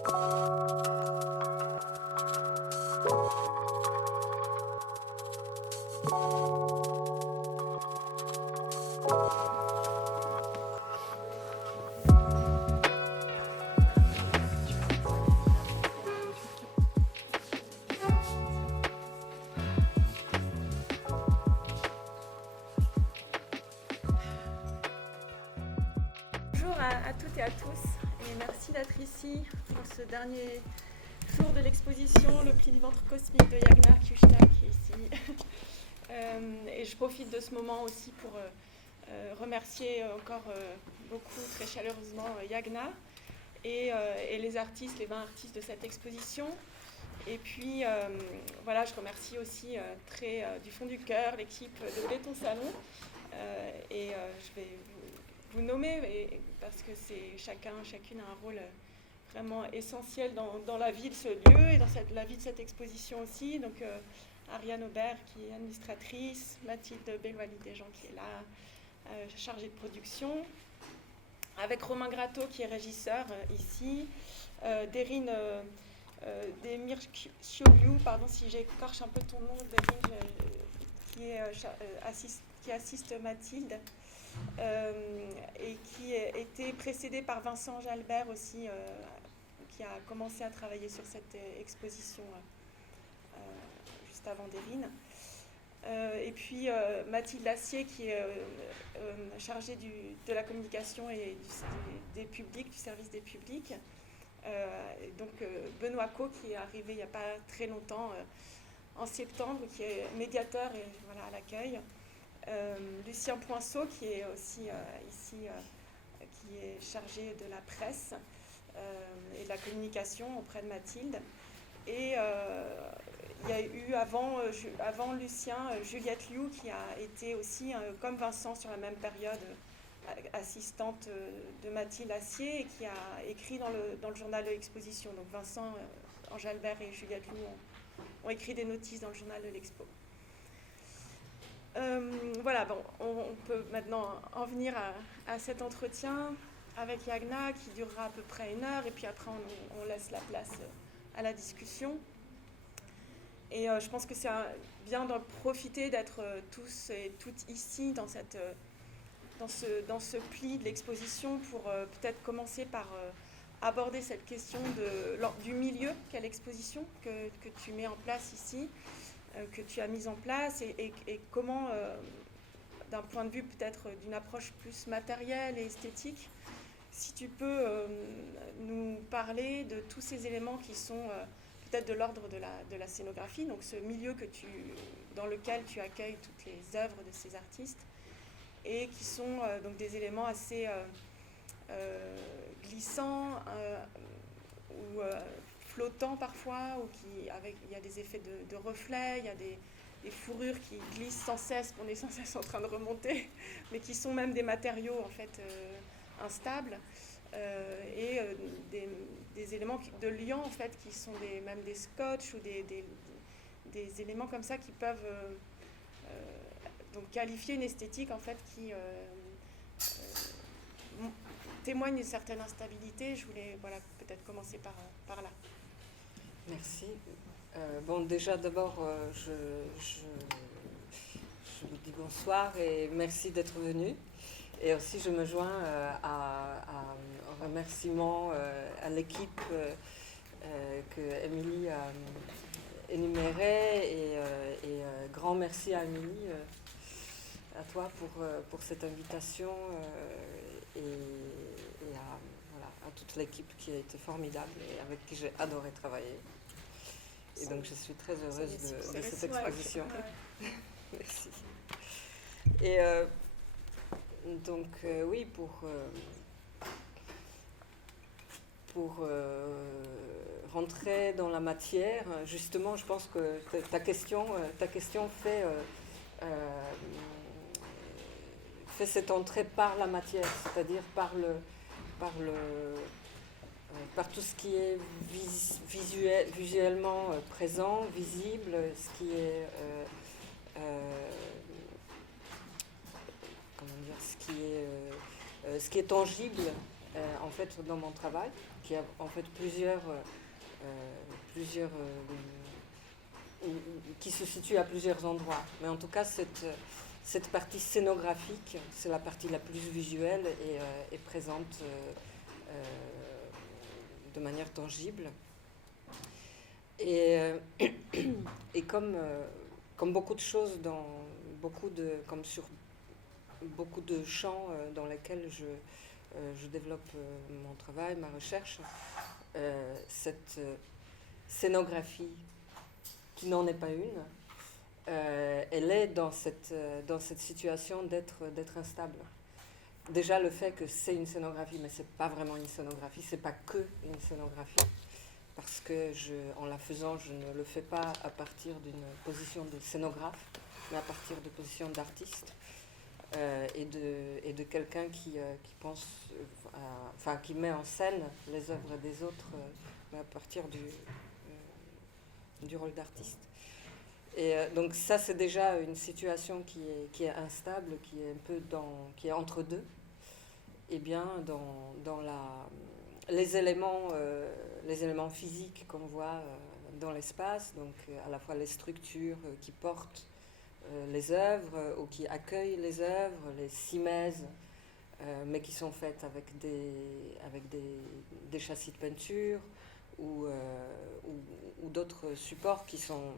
Bonjour à toutes et à tous, et merci d'être ici pour ce dernier jour de l'exposition Le pli du ventre cosmique de Yagna Krishna qui est ici. Et je profite de ce moment aussi pour remercier encore beaucoup, très chaleureusement, Yagna et les artistes, les 20 artistes de cette exposition. Et puis, voilà, je remercie aussi du fond du cœur l'équipe de Béton Salon. Je vais vous nommer parce que chacune a un rôle vraiment essentiel dans la vie de ce lieu et dans la vie de cette exposition aussi. Donc, Ariane Aubert qui est administratrice, Mathilde Bellouali-Desjean qui est là, chargée de production, avec Romain Gratteau qui est régisseur ici, Derine Demircioglu, pardon si j'écorche un peu ton nom, Derine, qui assiste Mathilde, et qui a été précédée par Vincent Jalbert aussi, qui a commencé à travailler sur cette exposition juste avant Derine. Et puis Mathilde Lassier qui est chargée de la communication et des publics, du service des publics. Donc Benoît Co qui est arrivé il n'y a pas très longtemps, en septembre, qui est médiateur et voilà, à l'accueil. Lucien Poinceau qui est aussi ici, qui est chargé de la presse et de la communication auprès de Mathilde. Et il y a eu avant Lucien, Juliette Liu qui a été aussi, comme Vincent sur la même période, assistante de Mathilde Lassier et qui a écrit dans le journal de l'exposition. Donc Vincent Angelbert et Juliette Liu ont écrit des notices dans le journal de l'expo. Voilà, bon, on peut maintenant en venir à cet entretien avec Yagna qui durera à peu près 1 heure et puis après on laisse la place à la discussion. Et je pense que c'est bien d'en profiter d'être tous et toutes ici dans ce pli de l'exposition pour peut-être commencer par aborder cette question du milieu qu'est l'exposition que tu mets en place ici, que tu as mise en place et comment, d'un point de vue peut-être d'une approche plus matérielle et esthétique, si tu peux nous parler de tous ces éléments qui sont peut-être de l'ordre de la scénographie, donc ce milieu dans lequel tu accueilles toutes les œuvres de ces artistes, et qui sont donc des éléments assez glissants ou flottants parfois, ou il y a des effets de reflets, il y a des fourrures qui glissent sans cesse, qu'on est sans cesse en train de remonter, mais qui sont même des matériaux en fait instables, et des éléments de liant en fait qui sont même des scotch ou des éléments comme ça qui peuvent donc qualifier une esthétique en fait qui témoigne d'une certaine instabilité. Je voulais peut-être commencer par là. Merci. Bon, déjà d'abord, je vous dis bonsoir et merci d'être venu. Et aussi, je me joins au remerciement à l'équipe que Émilie a énumérée et grand merci à Émilie, à toi pour cette invitation et à toute l'équipe qui a été formidable et avec qui j'ai adoré travailler. Et donc je suis très heureuse de cette exposition. Ouais. Merci. Et donc oui, pour rentrer dans la matière, justement, je pense que ta question fait cette entrée par la matière, c'est-à-dire par tout ce qui est visuellement présent, visible, ce qui est tangible, en fait, dans mon travail, qui a en fait qui se situent à plusieurs endroits. Mais en tout cas, cette partie scénographique, c'est la partie la plus visuelle et présente de manière tangible. Et, et comme beaucoup de choses, comme sur beaucoup de champs dans lesquels je développe mon travail, ma recherche, cette scénographie qui n'en est pas une, elle est dans cette situation d'être instable. Déjà le fait que c'est une scénographie, mais c'est pas vraiment une scénographie, c'est pas que une scénographie, parce que en la faisant, je ne le fais pas à partir d'une position de scénographe, mais à partir de position d'artiste et de quelqu'un qui pense, qui met en scène les œuvres des autres, mais à partir du rôle d'artiste. Et donc ça, c'est déjà une situation qui est instable, qui est un peu qui est entre deux. Et bien dans les éléments physiques qu'on voit dans l'espace, donc à la fois les structures qui portent les œuvres ou qui accueillent les œuvres, les simèses, mais qui sont faites avec des châssis de peinture ou d'autres supports qui sont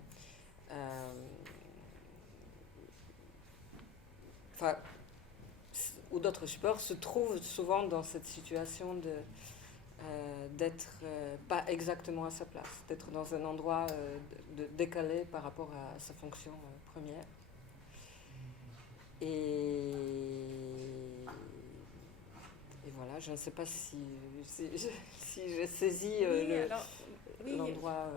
ou d'autres supports se trouvent souvent dans cette situation d'être pas exactement à sa place, d'être dans un endroit décalé par rapport à sa fonction première. Et voilà, je ne sais pas si j'ai saisi l'endroit.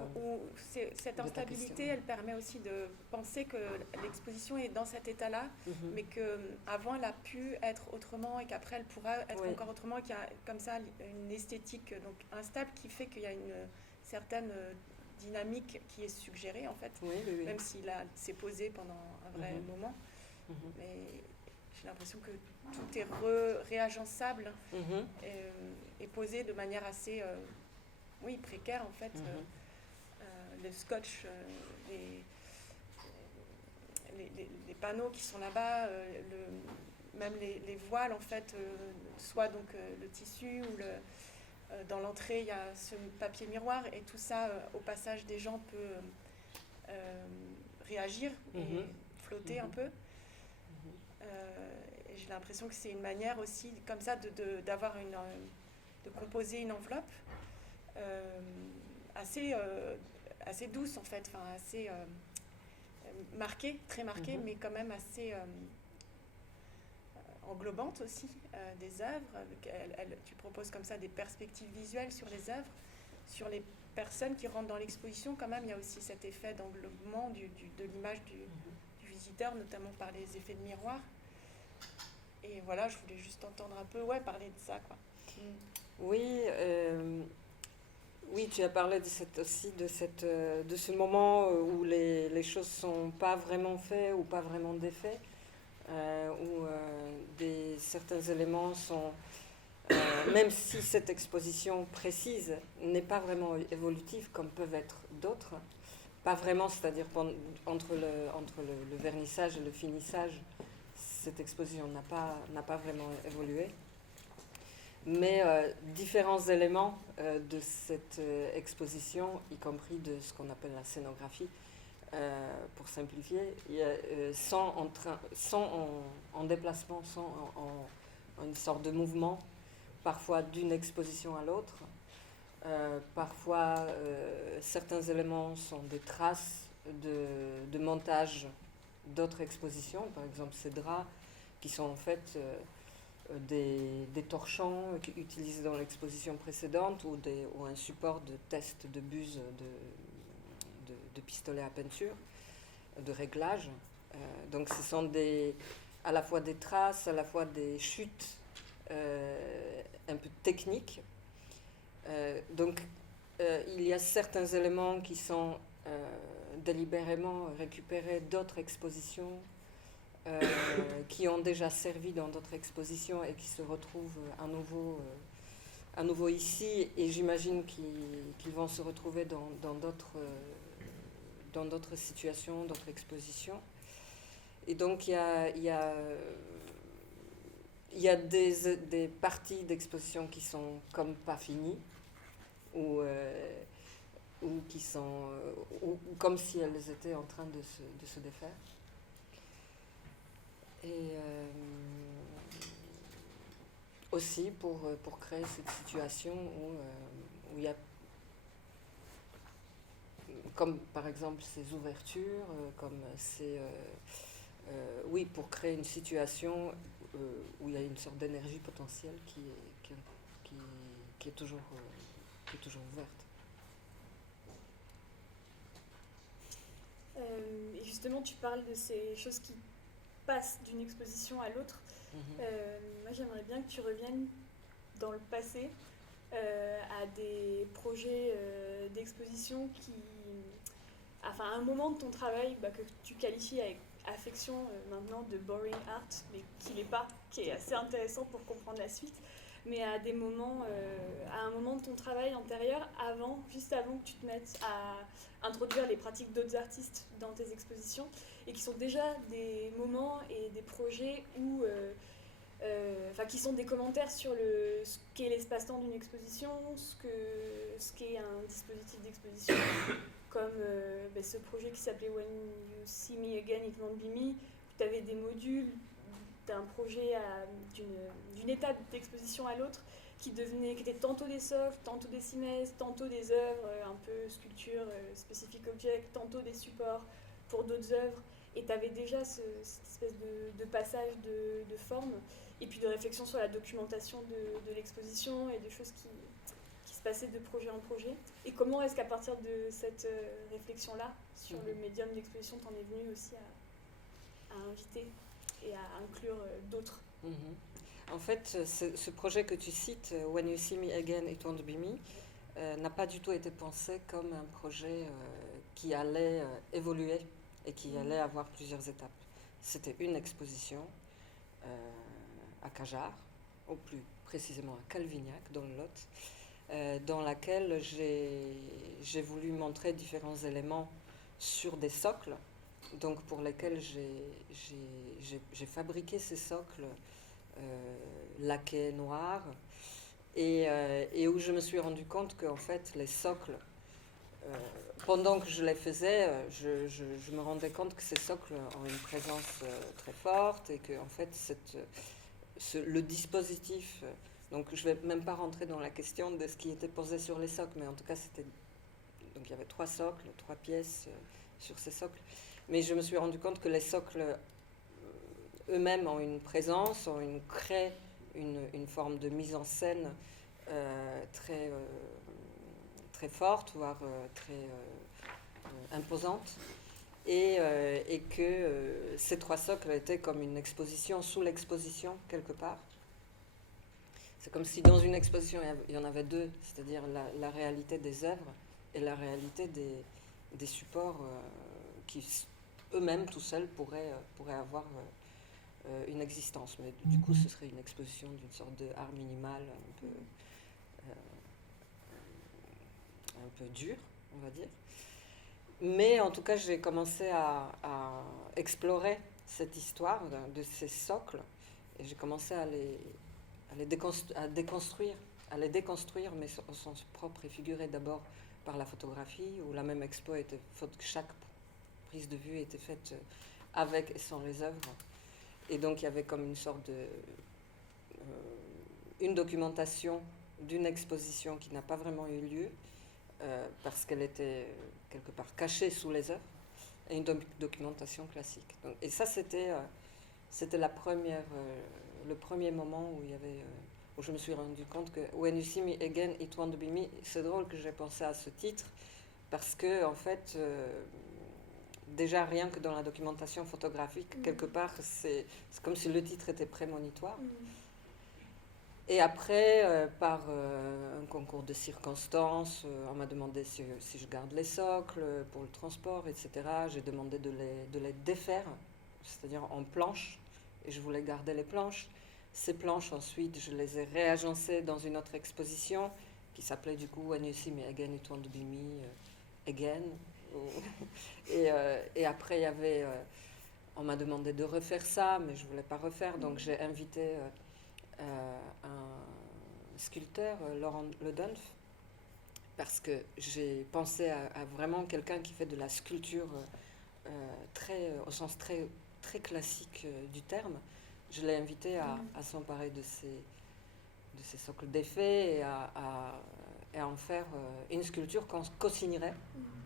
Cette instabilité, elle permet aussi de penser que l'exposition est dans cet état-là, mais qu'avant elle a pu être autrement et qu'après elle pourra être encore autrement, et qu'il y a comme ça une esthétique donc instable qui fait qu'il y a une certaine dynamique qui est suggérée en fait, même s'il s'est posé pendant un vrai moment. Mais j'ai l'impression que tout est réagençable et posé de manière assez précaire en fait. Le scotch, les panneaux qui sont là-bas, même les voiles en fait, soit donc le tissu ou dans l'entrée il y a ce papier miroir et tout ça au passage des gens peut réagir et flotter un peu. Et j'ai l'impression que c'est une manière aussi comme ça d'avoir de composer une enveloppe assez douce en fait, assez marquée, très marquée, mais quand même assez englobante aussi des œuvres. Tu proposes comme ça des perspectives visuelles sur les œuvres, sur les personnes qui rentrent dans l'exposition. Quand même, il y a aussi cet effet d'englobement de l'image du visiteur, notamment par les effets de miroir. Et voilà, je voulais juste entendre un peu parler de ça, quoi. Oui, tu as parlé aussi de ce moment où les choses ne sont pas vraiment faites ou pas vraiment défaites, où certains éléments sont, même si cette exposition précise n'est pas vraiment évolutive comme peuvent être d'autres, pas vraiment, c'est-à-dire entre le vernissage et le finissage, cette exposition n'a pas vraiment évolué. Mais différents éléments de cette exposition, y compris de ce qu'on appelle la scénographie, pour simplifier, sont en déplacement, sont en une sorte de mouvement, parfois d'une exposition à l'autre. Parfois, certains éléments sont des traces de montage d'autres expositions, par exemple ces draps qui sont en fait des torchons utilisés dans l'exposition précédente ou un support de test de buse de pistolet à peinture, de réglage. Donc ce sont à la fois des traces, à la fois des chutes un peu techniques. Donc il y a certains éléments qui sont délibérément récupérés d'autres expositions, qui ont déjà servi dans d'autres expositions et qui se retrouvent à nouveau à nouveau ici, et j'imagine qu'ils vont se retrouver dans d'autres situations, d'autres expositions. Et donc il y a des parties d'exposition qui sont comme pas finies, ou qui sont ou comme si elles étaient en train de se défaire. Et aussi pour créer cette situation où il y a, comme par exemple ces ouvertures, comme ces... oui, pour créer une situation où il y a une sorte d'énergie potentielle qui est toujours ouverte. Et justement, tu parles de ces choses qui passent d'une exposition à l'autre. Moi, j'aimerais bien que tu reviennes dans le passé à des projets d'exposition enfin, à un moment de ton travail que tu qualifies avec affection maintenant de boring art, mais qui l'est pas, qui est assez intéressant pour comprendre la suite. Mais à des moments, à un moment de ton travail antérieur, juste avant que tu te mettes à introduire les pratiques d'autres artistes dans tes expositions, et qui sont déjà des moments et des projets où, qui sont des commentaires sur ce qu'est l'espace-temps d'une exposition, ce qu'est un dispositif d'exposition, comme ce projet qui s'appelait When You See Me Again, It Won't Be Me, où tu avais des modules d'un projet d'une étape d'exposition à l'autre qui étaient tantôt des socles, tantôt des cimaises, tantôt des œuvres un peu sculpture, specific object, tantôt des supports pour d'autres œuvres. Et tu avais déjà cette espèce de passage de forme et puis de réflexion sur la documentation de l'exposition et de choses qui se passaient de projet en projet. Et comment est-ce qu'à partir de cette réflexion-là sur le médium d'exposition, t'en es venu aussi à inviter et à inclure d'autres? En fait, ce projet que tu cites, When You See Me Again, It Won't Be Me, n'a pas du tout été pensé comme un projet qui allait évoluer et qui allait avoir plusieurs étapes. C'était une exposition à Cajar, ou plus précisément à Calvignac, dans le Lot, dans laquelle j'ai voulu montrer différents éléments sur des socles, donc pour lesquels j'ai fabriqué ces socles laqués noirs, et où je me suis rendu compte qu'en fait les socles, pendant que je les faisais, je me rendais compte que ces socles ont une présence très forte, et que en fait le dispositif, donc je ne vais même pas rentrer dans la question de ce qui était posé sur les socles, mais en tout cas donc il y avait 3 socles, 3 pièces sur ces socles, mais je me suis rendu compte que les socles eux-mêmes ont une présence, créent une forme de mise en scène très forte, voire très imposante, et que ces 3 socles étaient comme une exposition sous l'exposition quelque part. C'est comme si dans une exposition il y en avait 2, c'est-à-dire la réalité des œuvres et la réalité des supports qui eux-mêmes tout seuls pourraient avoir une existence. Mais du coup ce serait une exposition d'une sorte de art minimal un peu dur, on va dire. Mais en tout cas, j'ai commencé à explorer cette histoire de ces socles, et j'ai commencé à les déconstruire, mais au sens propre et figuré, d'abord par la photographie, où la même expo chaque prise de vue était faite avec et sans les œuvres. Et donc il y avait comme une sorte une documentation d'une exposition qui n'a pas vraiment eu lieu, parce qu'elle était quelque part cachée sous les œuvres, et une documentation classique. Donc, et ça, c'était le premier moment où je me suis rendu compte que When You See Me Again, It Won't Be Me, c'est drôle que j'ai pensé à ce titre, parce que en fait, déjà rien que dans la documentation photographique, quelque part, c'est comme si le titre était prémonitoire. Et après, par un concours de circonstances, on m'a demandé si je garde les socles pour le transport, etc. J'ai demandé de les défaire, c'est-à-dire en planches, et je voulais garder les planches. ces planches, ensuite, je les ai réagencées dans une autre exposition qui s'appelait du coup When You See Me Again, It Won't Be Me Again. Et après, il y avait... on m'a demandé de refaire ça, mais je ne voulais pas refaire, donc j'ai invité un sculpteur, Laurent Ledunf, parce que j'ai pensé à vraiment quelqu'un qui fait de la sculpture au sens très, très classique du terme. Je l'ai invité à s'emparer de ces socles défaits et à en faire une sculpture qu'on co-signerait,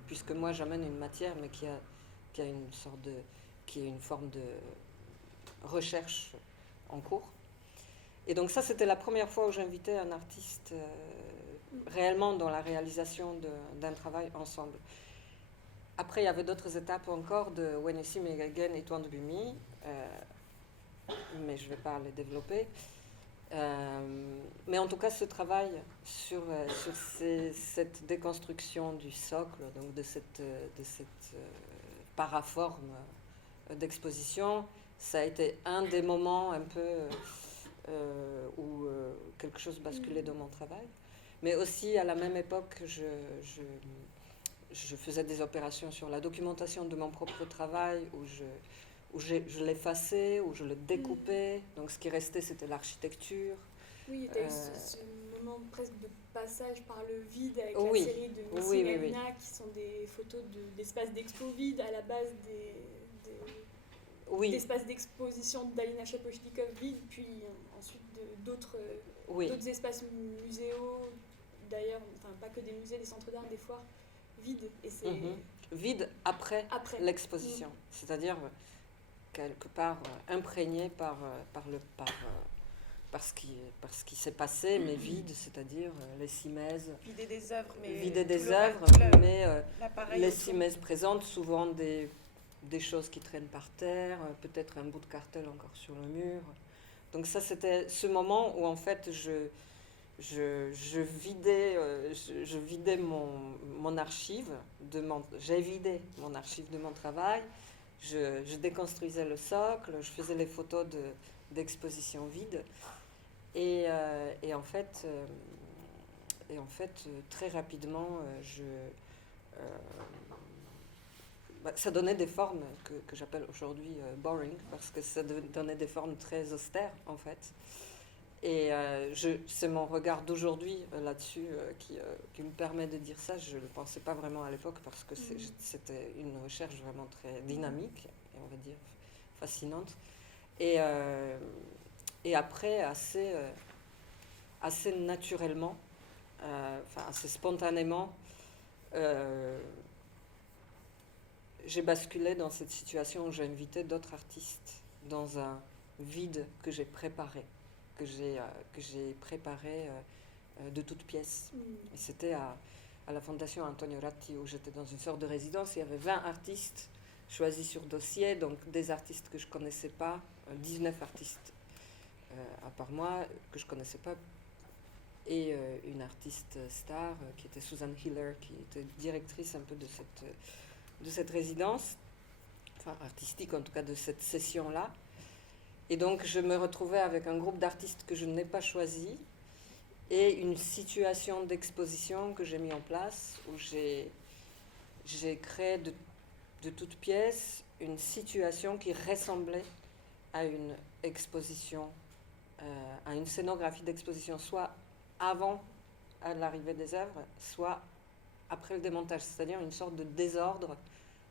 puisque moi j'amène une matière, mais qui a une sorte de... qui est une forme de recherche en cours. Et donc ça, c'était la première fois où j'invitais un artiste réellement dans la réalisation d'un travail ensemble. Après, il y avait d'autres étapes encore de When You See Me Again, It Won't Be Me, mais je ne vais pas les développer. Mais en tout cas, ce travail sur cette déconstruction du socle, donc de cette paraforme d'exposition, ça a été un des moments un peu où quelque chose basculait dans mon travail. Mais aussi, à la même époque, je faisais des opérations sur la documentation de mon propre travail, où je l'effaçais, où je le découpais. Donc ce qui restait, c'était l'architecture. Oui, tu as eu ce moment presque de passage par le vide avec la série de Missing Alina, qui sont des photos d'espaces d'expo vides à la base d'espaces d'exposition d'Alina Shaposhnikov vides, puis ensuite d'autres espaces muséaux, d'ailleurs, enfin pas que des musées, des centres d'art, des foires, vides. Et c'est vide après. L'exposition, c'est-à-dire quelque part imprégné par ce qui s'est passé, mais vide, c'est-à-dire les simèses. Vider des œuvres, mais les simèses présentent souvent des choses qui traînent par terre, peut-être un bout de cartel encore sur le mur. Donc ça, c'était ce moment où en fait je vidais mon archive, j'ai vidé mon archive de mon travail, je déconstruisais le socle, je faisais les photos d'expositions vides. Et en fait, très rapidement, ça donnait des formes que j'appelle aujourd'hui boring, parce que ça donnait des formes très austères, en fait. Et c'est mon regard d'aujourd'hui là-dessus qui me permet de dire ça. Je ne le pensais pas vraiment à l'époque, parce que c'était une recherche vraiment très dynamique, et on va dire fascinante. Et après, assez naturellement, assez spontanément, j'ai basculé dans cette situation où j'ai invité d'autres artistes dans un vide que j'ai préparé, de toutes pièces. Et c'était à la Fondation Antonio Ratti, où j'étais dans une sorte de résidence. Il y avait 20 artistes choisis sur dossier, donc des artistes que je ne connaissais pas, 19 artistes à part moi, que je ne connaissais pas, et une artiste star qui était Susan Hiller, qui était directrice un peu de cette résidence, enfin artistique en tout cas, de cette session-là. Et donc je me retrouvais avec un groupe d'artistes que je n'ai pas choisi, et une situation d'exposition que j'ai mis en place, où j'ai créé de toutes pièces une situation qui ressemblait à une exposition, à une scénographie d'exposition, soit avant l'arrivée des œuvres, soit après le démontage, c'est-à-dire une sorte de désordre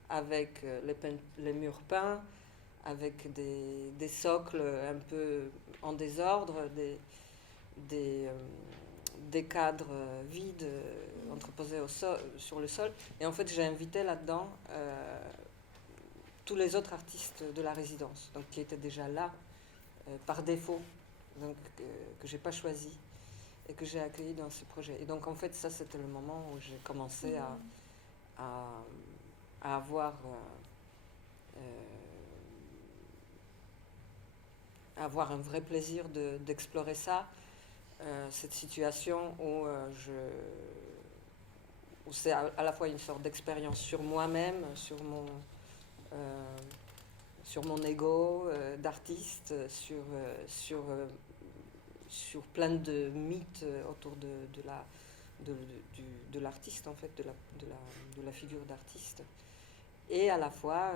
avec les murs peints, avec des socles un peu en désordre, des cadres vides entreposés sur le sol. Et en fait, j'ai invité là-dedans tous les autres artistes de la résidence, donc qui étaient déjà là par défaut, donc que j'ai pas choisi et que j'ai accueilli dans ce projet. Et donc en fait, ça, c'était le moment où j'ai commencé à avoir un vrai plaisir d'explorer ça, cette situation où c'est à la fois une sorte d'expérience sur moi-même, sur mon ego d'artiste, sur plein de mythes autour de l'artiste, en fait, de la figure d'artiste. Et à la fois,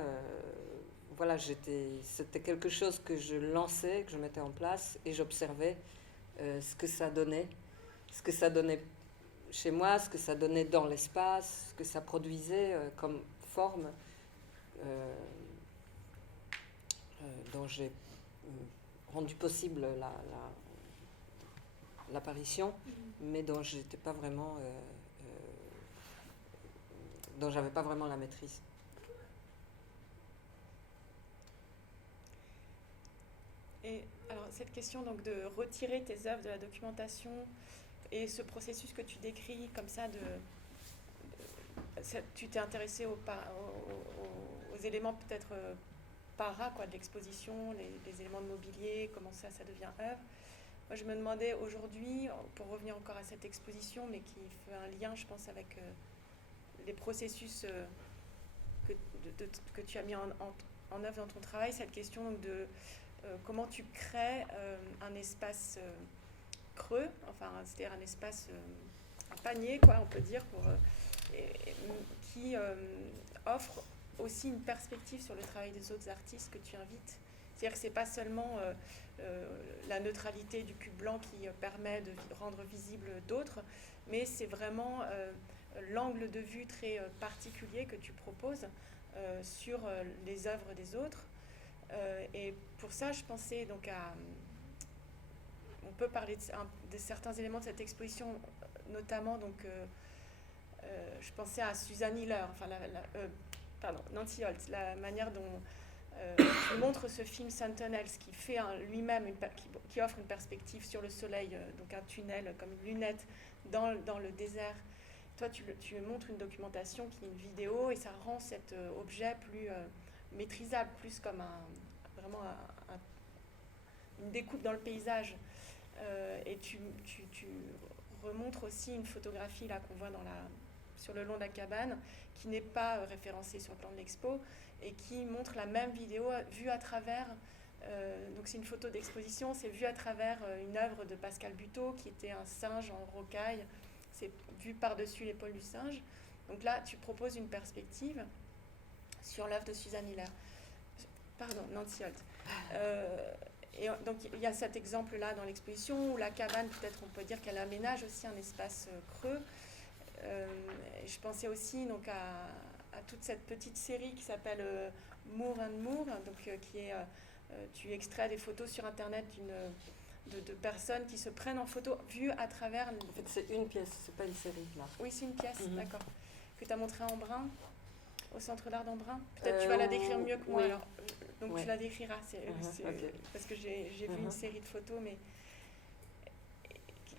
voilà, c'était quelque chose que je lançais, que je mettais en place, et j'observais ce que ça donnait chez moi, ce que ça donnait dans l'espace, ce que ça produisait comme forme dont j'ai rendu possible l'apparition, mais dont j'étais pas vraiment, dont j'avais pas vraiment la maîtrise. Et alors cette question donc de retirer tes œuvres de la documentation et ce processus que tu décris comme ça tu t'es intéressé aux éléments peut-être para quoi, de l'exposition, les éléments de mobilier, comment ça devient œuvre. Moi je me demandais aujourd'hui, pour revenir encore à cette exposition, mais qui fait un lien je pense avec les processus que tu as mis en œuvre dans ton travail, cette question donc de comment tu crées un espace creux, enfin c'est-à-dire un espace, un panier quoi on peut dire, qui offre aussi une perspective sur le travail des autres artistes que tu invites. C'est-à-dire que c'est pas seulement la neutralité du cube blanc qui permet de rendre visible d'autres, mais c'est vraiment l'angle de vue très particulier que tu proposes sur les œuvres des autres. Et pour ça, je pensais donc on peut parler de certains éléments de cette exposition, notamment donc je pensais à Suzanne Hiller, enfin Nancy Holt, la manière dont tu montres ce film Sentinels qui fait lui-même qui offre une perspective sur le soleil, donc un tunnel comme une lunette dans le désert. Toi, tu montres une documentation qui est une vidéo et ça rend cet objet plus maîtrisable, plus comme vraiment une découpe dans le paysage. Et tu remontres aussi une photographie là qu'on voit sur le long de la cabane, qui n'est pas référencée sur le plan de l'expo, et qui montre la même vidéo vue à travers, donc c'est une photo d'exposition, c'est vu à travers une œuvre de Pascal Buteau, qui était un singe en rocaille, c'est vu par-dessus l'épaule du singe. Donc là, tu proposes une perspective sur l'œuvre de Suzanne Hiller. Pardon, Nancy Holt. Et donc il y a cet exemple-là dans l'exposition où la cabane, peut-être on peut dire qu'elle aménage aussi un espace creux. Je pensais aussi donc à toute cette petite série qui s'appelle Moore and Moore, donc qui est tu extrais des photos sur internet de personnes qui se prennent en photo vues à travers. En fait, c'est une pièce, c'est pas une série là. Oui, c'est une pièce, d'accord. Que tu as montré en Brun, au Centre d'Art d'Embrun. Peut-être tu vas la décrire mieux que moi. Oui. Alors, donc tu la décriras, okay. Parce que j'ai vu une série de photos, mais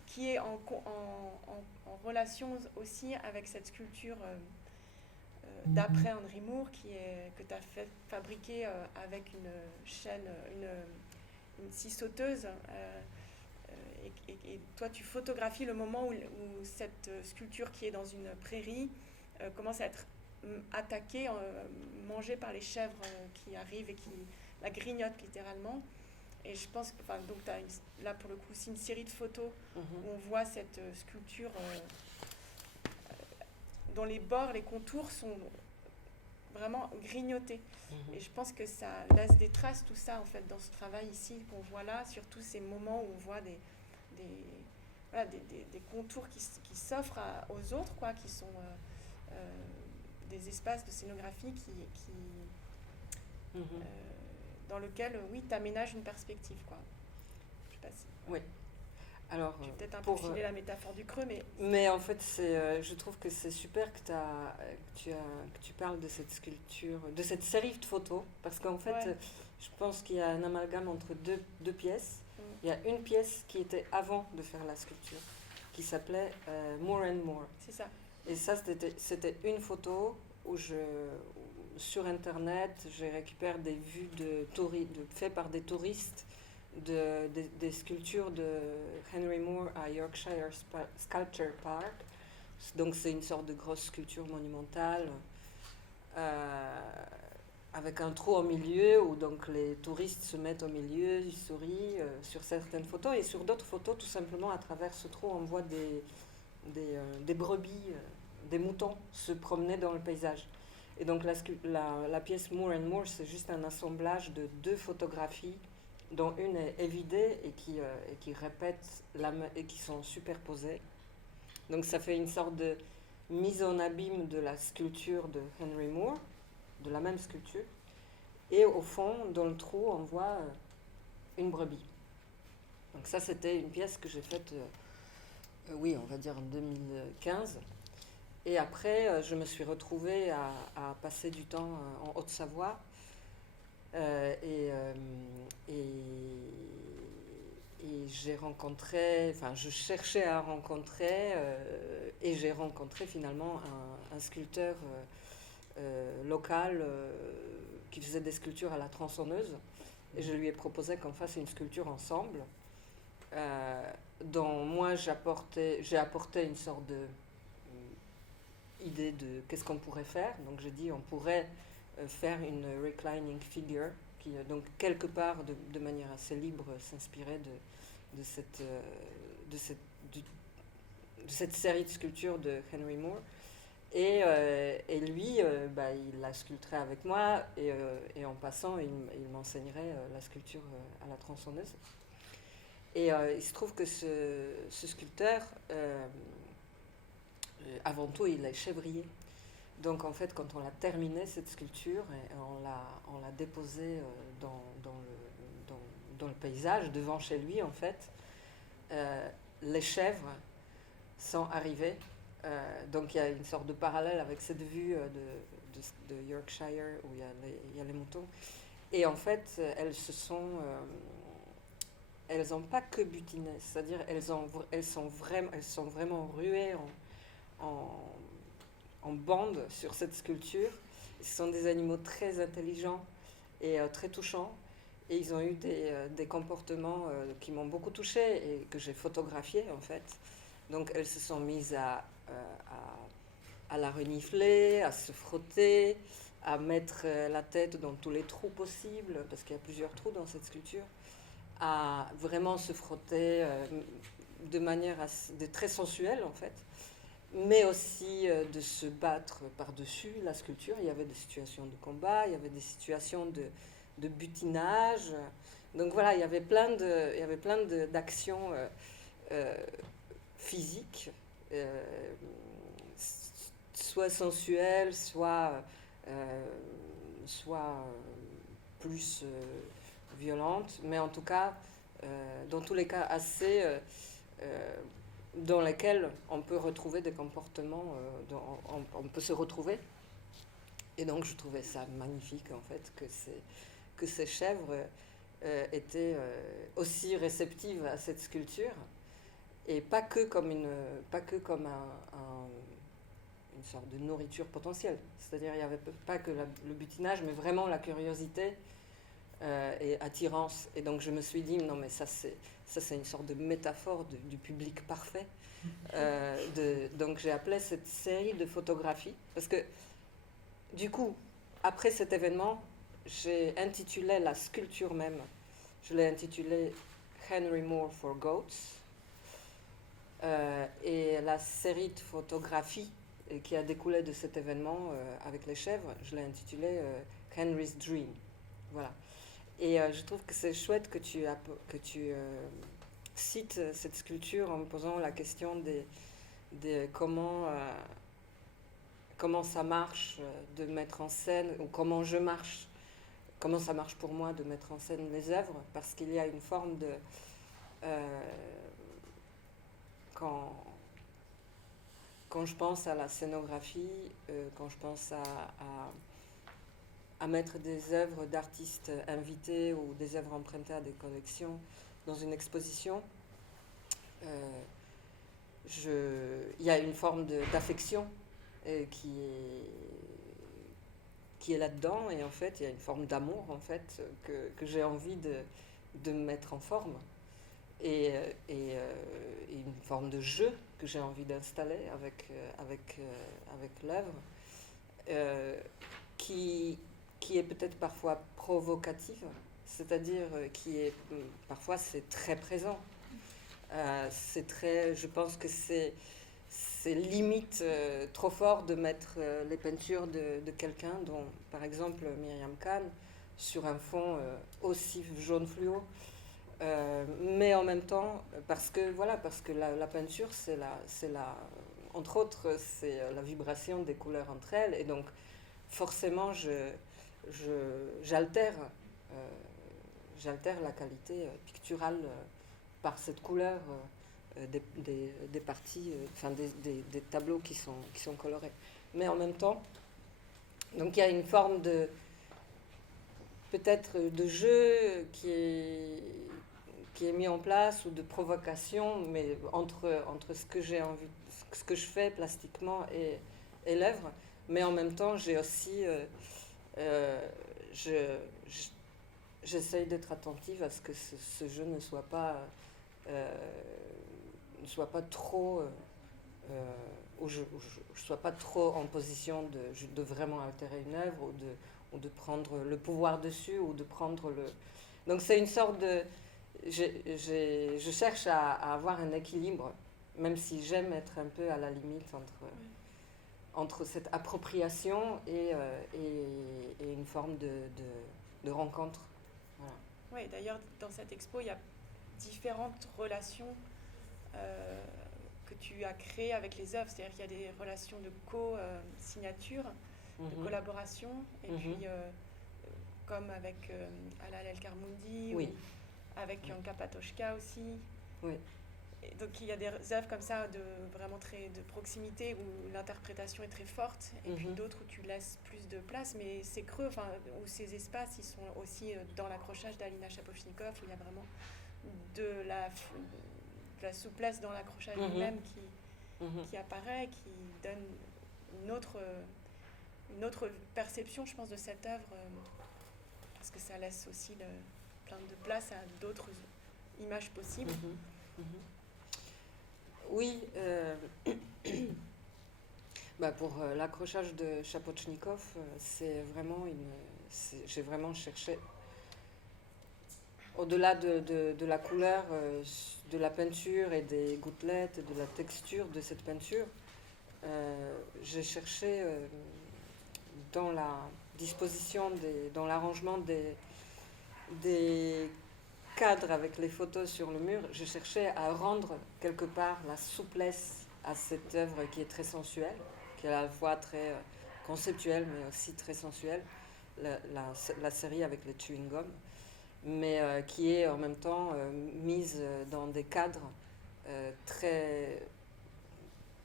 qui est en relation aussi avec cette sculpture d'après Henry Moore que tu as fait fabriquer avec une chaîne, une scie sauteuse. Et toi, tu photographies le moment où cette sculpture qui est dans une prairie commence à être attaquée, mangée par les chèvres qui arrivent et qui la grignotent littéralement. Et je pense que donc tu as là pour le coup aussi une série de photos où on voit cette sculpture dont les bords, les contours sont vraiment grignotés. Et je pense que ça laisse des traces, tout ça en fait dans ce travail ici qu'on voit là, sur tous ces moments où on voit des contours qui s'offrent aux autres, quoi, qui sont des espaces de scénographie dans lequel, oui, tu aménages une perspective, quoi. Je sais pas si... Oui. Alors, je vais peut-être un peu filer la métaphore du creux, mais... Mais en fait, je trouve que c'est super que tu parles de cette sculpture, de cette série de photos, parce qu'en fait, je pense qu'il y a un amalgame entre deux pièces. Il y a une pièce qui était avant de faire la sculpture, qui s'appelait More and More. C'est ça. Et ça, c'était une photo où sur Internet, je récupère des vues faites par des touristes des sculptures de Henry Moore à Yorkshire Sculpture Park. Donc c'est une sorte de grosse sculpture monumentale. avec un trou au milieu où donc les touristes se mettent au milieu, ils sourient sur certaines photos, et sur d'autres photos, tout simplement, à travers ce trou, on voit des brebis, des moutons se promener dans le paysage. Et donc la pièce More and More, c'est juste un assemblage de 2 photographies, dont une est évidée et qui répète et qui sont superposées. Donc ça fait une sorte de mise en abîme de la sculpture de Henry Moore, de la même sculpture. Et au fond, dans le trou, on voit une brebis. Donc ça, c'était une pièce que j'ai faite, oui, on va dire en 2015. Et après, je me suis retrouvée à passer du temps en Haute-Savoie. Et j'ai rencontré, enfin, je cherchais à rencontrer, et j'ai rencontré finalement un sculpteur local qui faisait des sculptures à la tronçonneuse. Et je lui ai proposé qu'on fasse une sculpture ensemble, dont moi j'ai apporté une sorte de idée de qu'est-ce qu'on pourrait faire. Donc j'ai dit on pourrait faire une reclining figure qui donc quelque part de manière assez libre s'inspirait de cette série de sculptures de Henry Moore. Et lui, il la sculpterait avec moi, et en passant, il m'enseignerait la sculpture à la tronçonneuse. Et il se trouve que ce sculpteur, avant tout, il est chèvrier. Donc en fait, quand on a terminé cette sculpture, et on l'a déposée dans le paysage, devant chez lui, en fait, les chèvres sont arrivées. Donc il y a une sorte de parallèle avec cette vue de Yorkshire où il y a les moutons. Et en fait, elles n'ont pas que butiné, c'est-à-dire elles sont vraiment ruées en bande sur cette sculpture. Ce sont des animaux très intelligents et très touchants. Et ils ont eu des comportements qui m'ont beaucoup touchée et que j'ai photographiés en fait. Donc elles se sont mises à la renifler, à se frotter, à mettre la tête dans tous les trous possibles, parce qu'il y a plusieurs trous dans cette sculpture, à vraiment se frotter de manière très sensuelle en fait, mais aussi de se battre par-dessus la sculpture. Il y avait des situations de combat, il y avait des situations de butinage. Donc voilà, il y avait plein d'actions physiques, soit sensuelles, soit plus violentes, mais en tout cas, dans tous les cas, assez dans lesquels on peut retrouver des comportements, on peut se retrouver. Et donc je trouvais ça magnifique en fait que ces chèvres étaient aussi réceptives à cette sculpture, et pas que comme une sorte de nourriture potentielle. C'est-à-dire il n'y avait pas que le butinage, mais vraiment la curiosité et attirance. Et donc je me suis dit non mais ça c'est une sorte de métaphore du public parfait. Donc j'ai appelé cette série de photographies parce que du coup après cet événement j'ai intitulé la sculpture même, je l'ai intitulée Henry Moore for Goats, et la série de photographies qui a découlé de cet événement avec les chèvres, je l'ai intitulée Henry's Dream. Voilà. Et je trouve que c'est chouette que tu cites cette sculpture en me posant la question de comment ça marche de mettre en scène, ou comment ça marche pour moi de mettre en scène les œuvres, parce qu'il y a une forme de... quand je pense à la scénographie, quand je pense à mettre des œuvres d'artistes invités ou des œuvres empruntées à des collections dans une exposition, il y a une forme d'affection qui est là-dedans, et en fait il y a une forme d'amour en fait que j'ai envie de mettre en forme, et une forme de jeu que j'ai envie d'installer avec l'œuvre, qui qui est peut-être parfois provocative, c'est-à-dire parfois c'est très présent. Je pense que c'est limite trop fort de mettre les peintures de quelqu'un, dont par exemple Myriam Khan, sur un fond aussi jaune fluo. Mais en même temps, parce que la peinture, entre autres, c'est la vibration des couleurs entre elles, et donc forcément, j'altère la qualité picturale par cette couleur des parties, des tableaux qui sont colorés. Mais en même temps, donc il y a une forme peut-être de jeu qui est mis en place, ou de provocation, mais entre ce que j'ai envie, ce que je fais plastiquement et l'œuvre. Mais en même temps, j'ai aussi j'essaye d'être attentive à ce que ce jeu ne soit pas trop où je sois pas trop en position de vraiment altérer une œuvre, ou de prendre le pouvoir dessus, ou de prendre le... Donc c'est une sorte de... Je cherche à avoir un équilibre, même si j'aime être un peu à la limite entre cette appropriation et une forme de rencontre. Voilà. Oui, d'ailleurs, dans cette expo, il y a différentes relations que tu as créées avec les œuvres. C'est-à-dire qu'il y a des relations de co-signature, de collaboration, et puis comme avec Alal El Karmoudi, oui. Ou avec Yanka Patochka aussi. Oui. Et donc il y a des œuvres comme ça vraiment très de proximité, où l'interprétation est très forte, et puis d'autres où tu laisses plus de place, mais c'est creux, où ces espaces ils sont aussi dans l'accrochage d'Alina Shapochnikov, où il y a vraiment de la souplesse dans l'accrochage lui-même qui apparaît, qui donne une autre perception, je pense, de cette œuvre, parce que ça laisse aussi plein de place à d'autres images possibles. Oui, pour l'accrochage de Shapochnikov, j'ai vraiment cherché, au-delà de la couleur, de la peinture et des gouttelettes, et de la texture de cette peinture, j'ai cherché dans la disposition, dans l'arrangement des cadre avec les photos sur le mur, je cherchais à rendre quelque part la souplesse à cette œuvre qui est très sensuelle, qui est à la fois très conceptuelle mais aussi très sensuelle, la série avec les chewing gum, mais qui est en même temps mise dans des cadres très,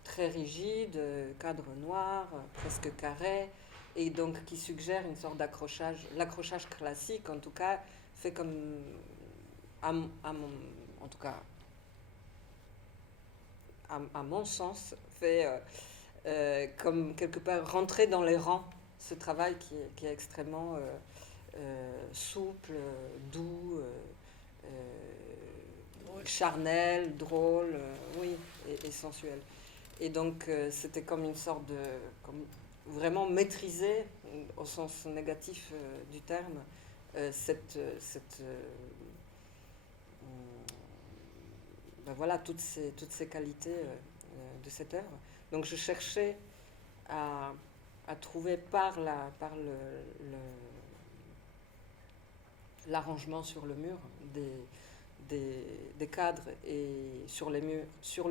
très rigides, cadres noirs, presque carrés, et donc qui suggère une sorte d'accrochage, l'accrochage classique en tout cas, fait comme... en tout cas, à mon sens, fait comme quelque part rentrer dans les rangs, ce travail qui est extrêmement souple, doux, charnel, drôle, oui, et sensuel. Et donc c'était comme une sorte de... vraiment maîtriser, au sens négatif du terme, voilà, toutes ces qualités de cette œuvre. Donc je cherchais à trouver par l'arrangement sur le mur des cadres, et sur le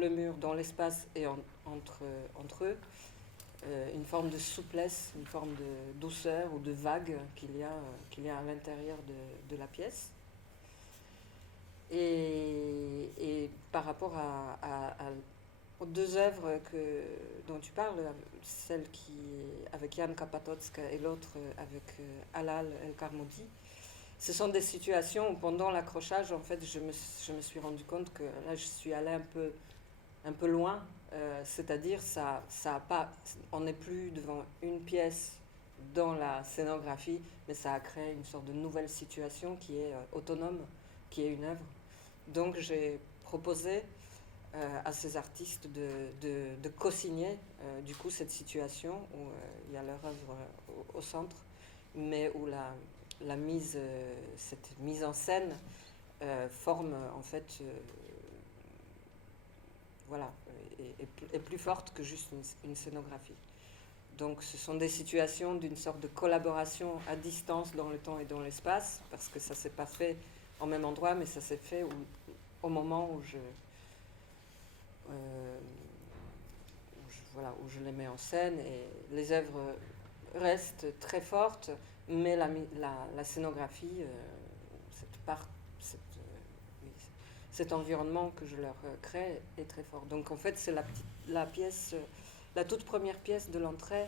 mur, dans l'espace et entre eux, une forme de souplesse, une forme de douceur ou de vague qu'il y a à l'intérieur de la pièce. Et par rapport aux deux œuvres dont tu parles, celle qui est avec Yanka Patochka et l'autre avec Alal El Karmoudi, ce sont des situations où pendant l'accrochage, en fait, je me suis rendu compte que là, je suis allée un peu loin, c'est-à-dire on n'est plus devant une pièce dans la scénographie, mais ça a créé une sorte de nouvelle situation qui est autonome, qui est une œuvre. Donc j'ai proposé à ces artistes de co-signer du coup cette situation où il y a leur œuvre au centre, mais où cette mise en scène forme en fait, voilà, est plus forte que juste une scénographie. Donc ce sont des situations d'une sorte de collaboration à distance dans le temps et dans l'espace, parce que ça ne s'est pas fait en même endroit, mais ça s'est fait au moment où je les mets en scène, et les œuvres restent très fortes, mais la scénographie, cet environnement que je leur crée est très fort. Donc en fait, c'est la toute première pièce de l'entrée,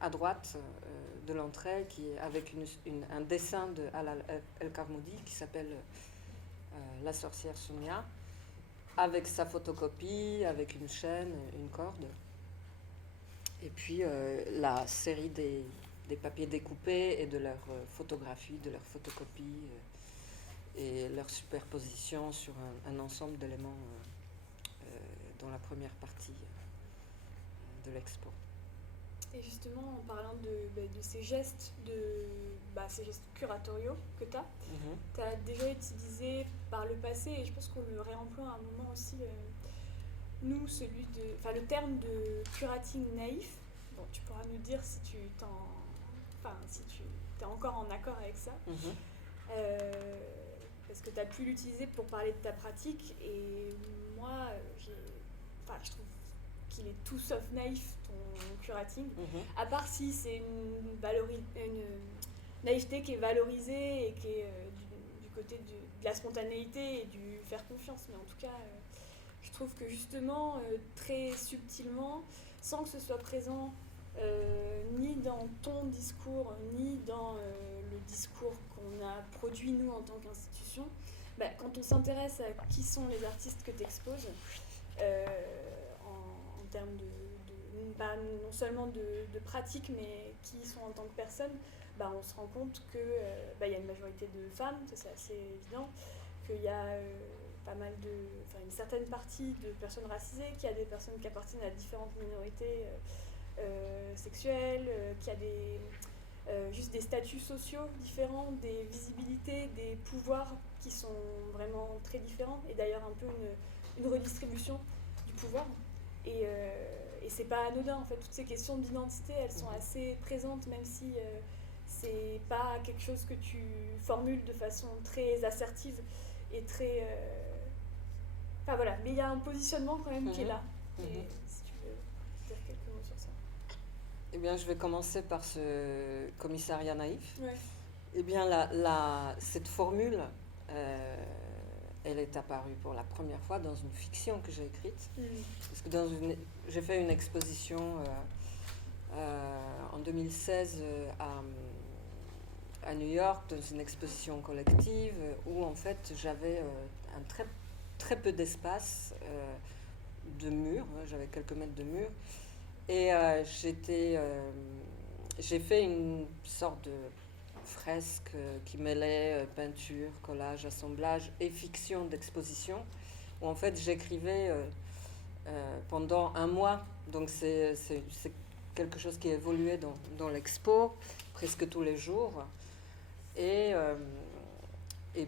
à droite de l'entrée, qui est avec un dessin de Halal El-Karmoudi qui s'appelle La sorcière Sonia, avec sa photocopie, avec une chaîne, une corde. Et puis la série des papiers découpés et de leurs photographies, de leurs photocopies, et leur superposition sur un ensemble d'éléments dans la première partie de l'expo. Et justement, en parlant de ces gestes, ces gestes curatoriaux que tu as déjà utilisé par le passé, et je pense qu'on le réemploie à un moment aussi, nous, le terme de curating naïf. Bon, tu pourras nous dire si tu es encore en accord avec ça. Parce que tu as pu l'utiliser pour parler de ta pratique, et moi, je trouve qu'il est tout sauf naïf, ton curating, à part si c'est une naïveté qui est valorisée et qui est du côté de la spontanéité et du faire confiance. Mais en tout cas, je trouve que justement, très subtilement, sans que ce soit présent ni dans ton discours, ni dans le discours qu'on a produit nous en tant qu'institution, quand on s'intéresse à qui sont les artistes que tu exposes, en termes non seulement de pratique, mais qui ils sont en tant que personnes, on se rend compte qu'il y a une majorité de femmes, ça c'est assez évident, qu'il y a une certaine partie de personnes racisées, qu'il y a des personnes qui appartiennent à différentes minorités sexuelles, qu'il y a juste des statuts sociaux différents, des visibilités, des pouvoirs qui sont vraiment très différents, et d'ailleurs un peu une redistribution du pouvoir. Et c'est pas anodin, en fait, toutes ces questions d'identité, elles sont assez présentes, même si c'est pas quelque chose que tu formules de façon très assertive et très... mais il y a un positionnement quand même qui est là. Et si tu veux dire quelques mots sur ça. Eh bien, je vais commencer par ce commissariat naïf. Ouais. Eh bien, cette formule, elle est apparue pour la première fois dans une fiction que j'ai écrite. Parce que j'ai fait une exposition en 2016 à New York, dans une exposition collective, où en fait j'avais un très peu d'espace de murs, j'avais quelques mètres de murs, et j'ai fait une sorte de fresque qui mêlait peinture, collage, assemblage et fiction d'exposition, où en fait j'écrivais pendant un mois. Donc c'est quelque chose qui évoluait dans l'expo presque tous les jours, et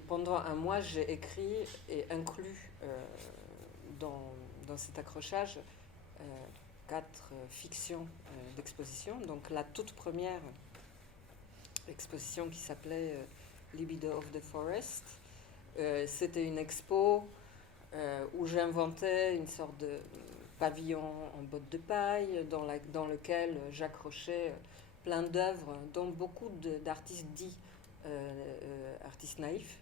pendant un mois j'ai écrit et inclus dans cet accrochage 4 fictions d'exposition. Donc la toute première exposition qui s'appelait Libido of the Forest, c'était une expo où j'inventais une sorte de pavillon en bottes de paille dans lequel j'accrochais plein d'œuvres, dont beaucoup d'artistes dits artistes naïfs,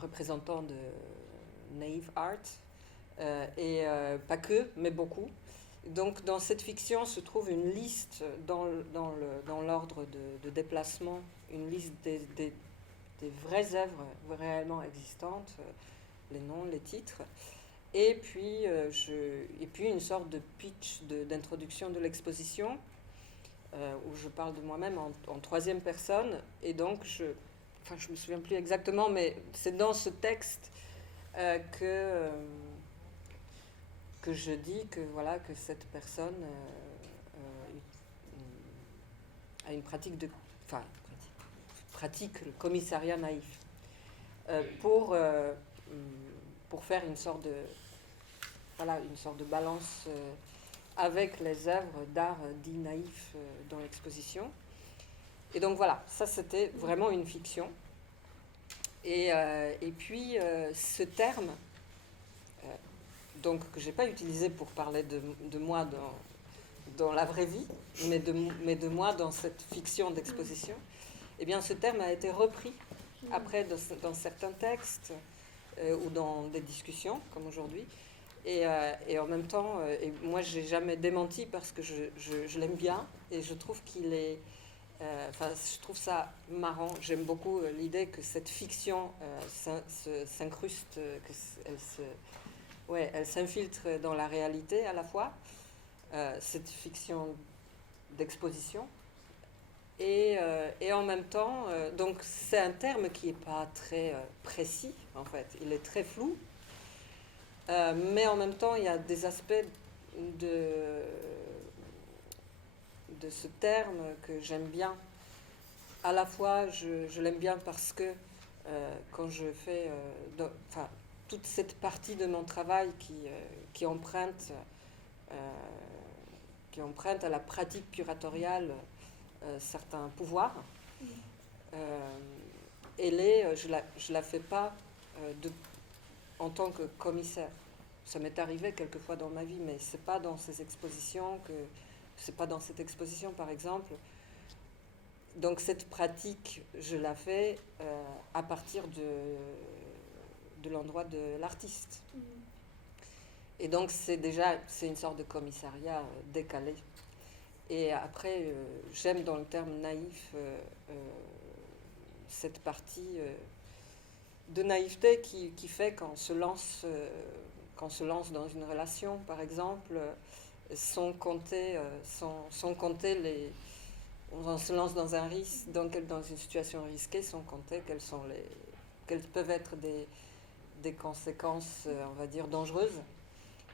représentants de naive art, et pas que, mais beaucoup. Donc dans cette fiction se trouve une liste dans l'ordre de déplacement, une liste des vraies œuvres réellement existantes, les noms, les titres, et puis une sorte de pitch d'introduction de l'exposition, où je parle de moi-même en troisième personne, et donc je me souviens plus exactement, mais c'est dans ce texte que que je dis que, voilà, que cette personne a une pratique de... Enfin, pratique le commissariat naïf pour faire une sorte de balance avec les œuvres d'art dits naïfs dans l'exposition. Et donc voilà, ça c'était vraiment une fiction. Et puis ce terme, donc que j'ai pas utilisé pour parler de moi dans la vraie vie, mais de moi dans cette fiction d'exposition, eh bien ce terme a été repris après dans certains textes ou dans des discussions comme aujourd'hui. Et en même temps, et moi j'ai jamais démenti parce que je l'aime bien et je trouve qu'il est... je trouve ça marrant. J'aime beaucoup l'idée que cette fiction s'incruste, elle s'infiltre dans la réalité à la fois. Cette fiction d'exposition. Et en même temps, donc c'est un terme qui n'est pas très précis, en fait. Il est très flou. Mais en même temps, il y a des aspects de ce terme que j'aime bien. À la fois, je l'aime bien parce que quand je fais... toute cette partie de mon travail qui emprunte à la pratique curatoriale certains pouvoirs, je la fais pas en tant que commissaire. Ça m'est arrivé quelquefois dans ma vie, mais c'est pas dans cette exposition, par exemple. Donc cette pratique, je la fais à partir de l'endroit de l'artiste. Et donc c'est une sorte de commissariat décalé. Et après, j'aime dans le terme naïf cette partie de naïveté qui fait qu'on se lance dans une relation, par exemple, sans compter on se lance dans un risque, dans une situation risquée, sans compter quelles peuvent être des conséquences, on va dire, dangereuses.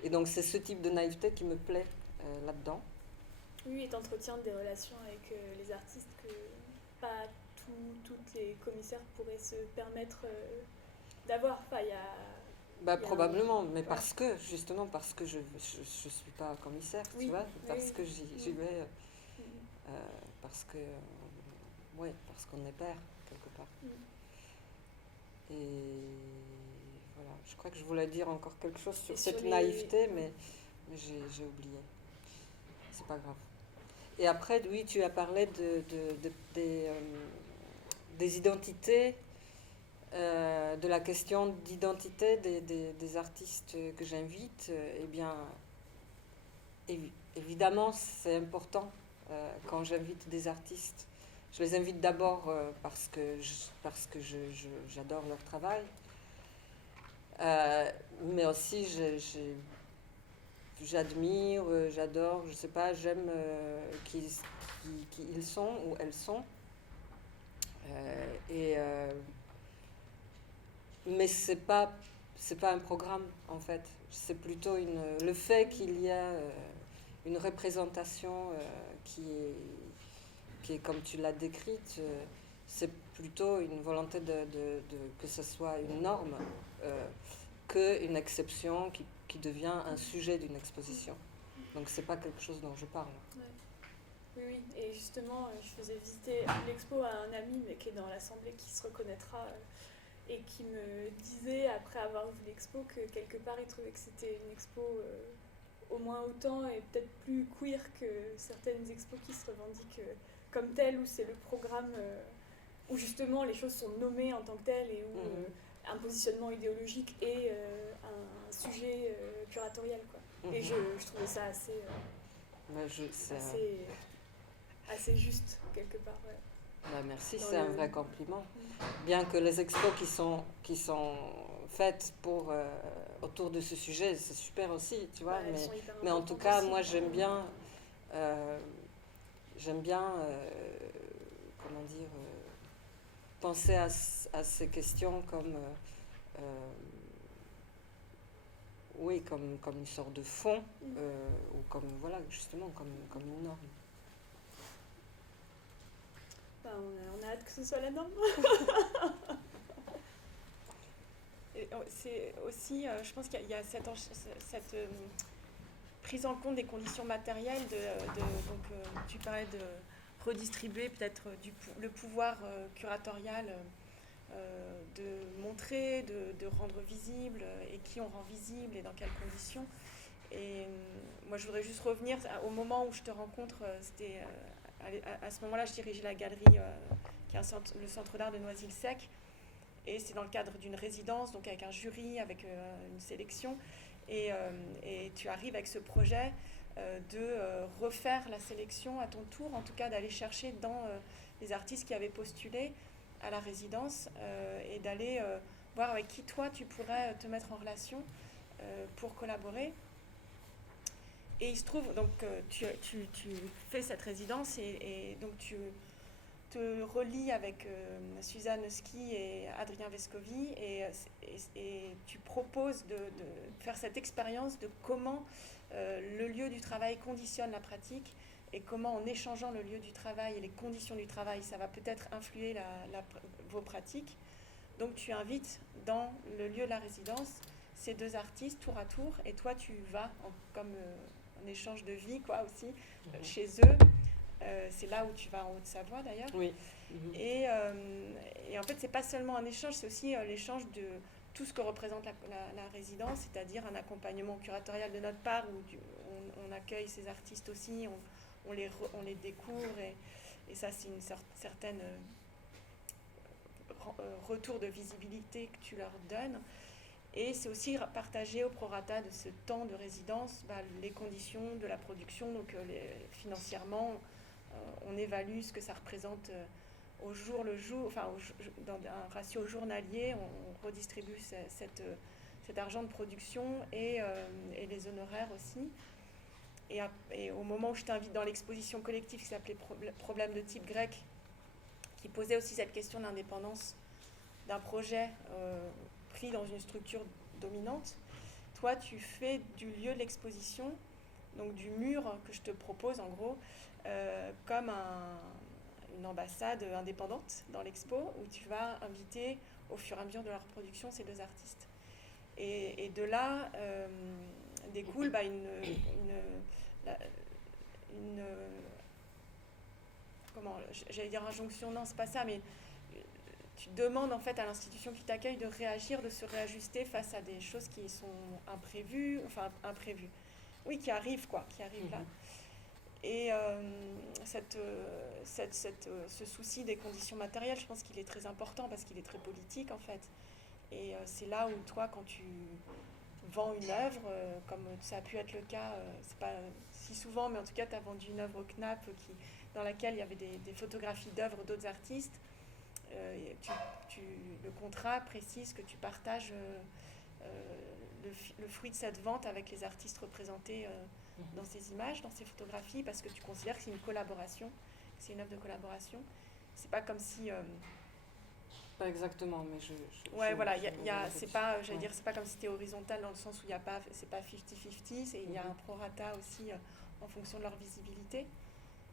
Et donc c'est ce type de naïveté qui me plaît là-dedans. Oui, et t'entretiens des relations avec les artistes que pas toutes les commissaires pourraient se permettre d'avoir. Enfin, probablement, mais parce que je suis pas commissaire, oui, tu vois, parce que j'y vais, parce qu'on est père, quelque part. Et voilà, je crois que je voulais dire encore quelque chose sur cette naïveté, mais j'ai oublié. C'est pas grave. Et après, oui, tu as parlé des identités, de la question d'identité des artistes que j'invite. Eh bien, évidemment, c'est important quand j'invite des artistes. Je les invite d'abord parce que j'adore leur travail, mais aussi j'admire, j'adore, je sais pas, j'aime qui ils sont ou elles sont. Mais c'est pas un programme, en fait. C'est plutôt le fait qu'il y a une représentation qui est comme tu l'as décrite, c'est plutôt une volonté que ce soit une norme qu'une exception qui devient un sujet d'une exposition. Donc c'est pas quelque chose dont je parle. Ouais. Oui, et justement, je faisais visiter l'expo à un ami, mais qui est dans l'assemblée, qui se reconnaîtra, et qui me disait, après avoir vu l'expo, que quelque part, il trouvait que c'était une expo au moins autant et peut-être plus queer que certaines expos qui se revendiquent comme telles, où c'est le programme, où justement les choses sont nommées en tant que telles, et où un positionnement idéologique et un sujet curatorial, quoi. Et je trouvais ça assez... assez juste, quelque part. Ouais. Merci, c'est un vrai compliment. Bien que les expos qui sont faites autour de ce sujet, c'est super aussi, tu vois. Mais en tout cas, moi, j'aime bien comment dire, penser à ces questions comme oui, comme une sorte de fond, ou voilà, justement, comme une norme. Bah, on a hâte que ce soit la norme. Et c'est aussi, je pense qu'il y a cette prise en compte des conditions matérielles. Donc, tu parlais de redistribuer peut-être le pouvoir curatorial, de montrer, de rendre visible, et qui on rend visible et dans quelles conditions. Et moi, je voudrais juste revenir au moment où je te rencontre. C'était à ce moment-là, je dirigeais la galerie qui est le Centre d'art de Noisy-le-Sec. Et c'est dans le cadre d'une résidence, donc avec un jury, avec une sélection. Et tu arrives avec ce projet de refaire la sélection à ton tour, en tout cas d'aller chercher dans les artistes qui avaient postulé à la résidence et d'aller voir avec qui toi tu pourrais te mettre en relation pour collaborer. Et il se trouve, donc tu fais cette résidence et donc tu te relie avec Suzanne Ski et Adrien Vescovi et tu proposes de faire cette expérience de comment le lieu du travail conditionne la pratique et comment en échangeant le lieu du travail et les conditions du travail, ça va peut-être influer vos pratiques. Donc tu invites dans le lieu de la résidence ces deux artistes tour à tour et toi tu vas comme un échange de vie quoi aussi chez eux. C'est là où tu vas en Haute-Savoie d'ailleurs. Oui. Et en fait, c'est pas seulement un échange, c'est aussi l'échange de tout ce que représente la résidence, c'est-à-dire un accompagnement curatorial de notre part où on accueille ces artistes aussi, on les découvre et ça, c'est une certaine retour de visibilité que tu leur donnes. Et c'est aussi partager au prorata de ce temps de résidence les conditions de la production, donc financièrement, on évalue ce que ça représente au jour le jour, enfin dans un ratio journalier, on redistribue cet argent de production et les honoraires aussi. Et au moment où je t'invite dans l'exposition collective qui s'appelait Problème de type grec, qui posait aussi cette question d'indépendance d'un projet pris dans une structure dominante, toi tu fais du lieu de l'exposition, donc du mur que je te propose en gros, comme une ambassade indépendante dans l'expo où tu vas inviter au fur et à mesure de leur production ces deux artistes. Et de là découle j'allais dire injonction, non c'est pas ça, mais tu demandes en fait à l'institution qui t'accueille de réagir, de se réajuster face à des choses qui sont imprévues, oui, qui arrivent là. Et ce souci des conditions matérielles, je pense qu'il est très important parce qu'il est très politique en fait. Et c'est là où toi, quand tu vends une œuvre, comme ça a pu être le cas, c'est pas si souvent, mais en tout cas tu as vendu une œuvre au CNAP dans laquelle il y avait des photographies d'œuvres d'autres artistes. Le contrat précise que tu partages le fruit de cette vente avec les artistes représentés dans ces images, dans ces photographies, parce que tu considères que c'est une collaboration, que c'est une œuvre de collaboration. C'est pas comme si... Pas exactement, mais c'est pas, j'allais dire, c'est pas comme si c'était horizontal dans le sens où il y a pas, c'est pas 50-50, il y a un prorata aussi en fonction de leur visibilité,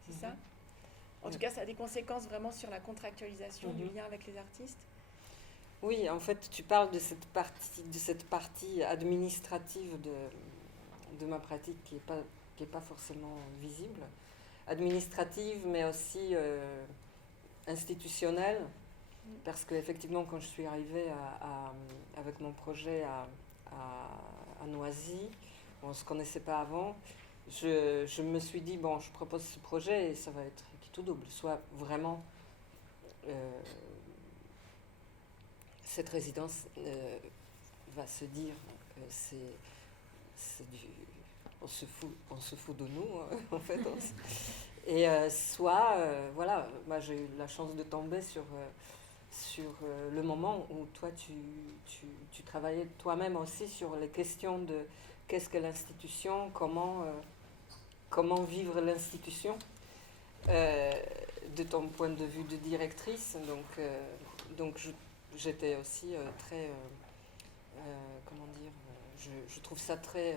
c'est ça. En tout cas, ça a des conséquences vraiment sur la contractualisation du lien avec les artistes. Oui, en fait, tu parles de cette partie administrative de ma pratique qui est pas forcément visible. Administrative, mais aussi institutionnelle. Parce qu'effectivement, quand je suis arrivée avec mon projet à Noisy, on ne se connaissait pas avant, je me suis dit, bon, je propose ce projet et ça va être qui tout double. Soit vraiment cette résidence va se dire c'est du... On se fout de nous, en fait. Et soit, voilà, moi j'ai eu la chance de tomber sur le moment où toi tu travaillais toi-même aussi sur les questions de qu'est-ce que l'institution, comment vivre l'institution de ton point de vue de directrice. Donc j'étais aussi très, comment dire, je trouve ça très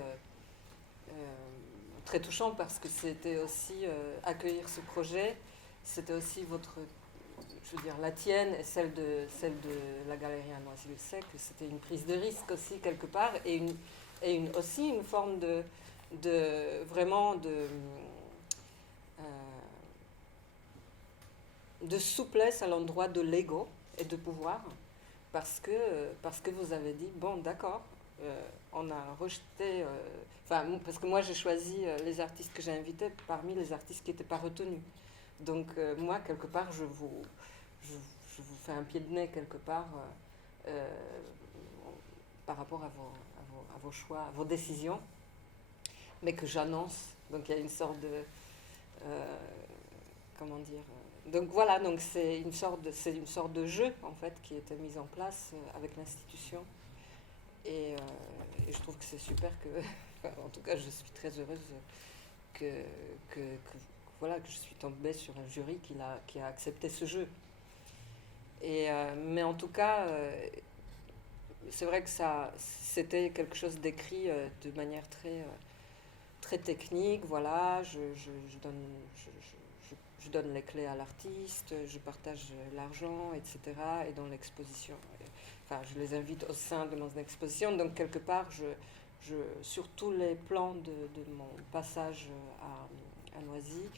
touchant parce que c'était aussi accueillir ce projet, c'était aussi je veux dire, la tienne et celle de la galerie à Noisy-le-Sec, c'était une prise de risque aussi quelque part et aussi une forme vraiment de souplesse à l'endroit de l'ego et de pouvoir parce que vous avez dit bon d'accord, on a rejeté parce que moi j'ai choisi les artistes que j'ai invités parmi les artistes qui n'étaient pas retenus, donc moi quelque part je vous fais un pied de nez quelque part par rapport à vos choix, à vos décisions, mais que j'annonce. Donc il y a une sorte de comment dire, donc voilà, donc c'est une sorte de jeu en fait qui était mis en place avec l'institution et je trouve que c'est super que en tout cas je suis très heureuse que voilà, que je suis tombée sur un jury qui a accepté ce jeu. Mais en tout cas, c'est vrai que c'était quelque chose d'écrit de manière très technique. Voilà, je donne les clés à l'artiste, je partage l'argent, etc. Et dans l'exposition, je les invite au sein de mon exposition. Donc quelque part, sur tous les plans de mon passage à Noisy,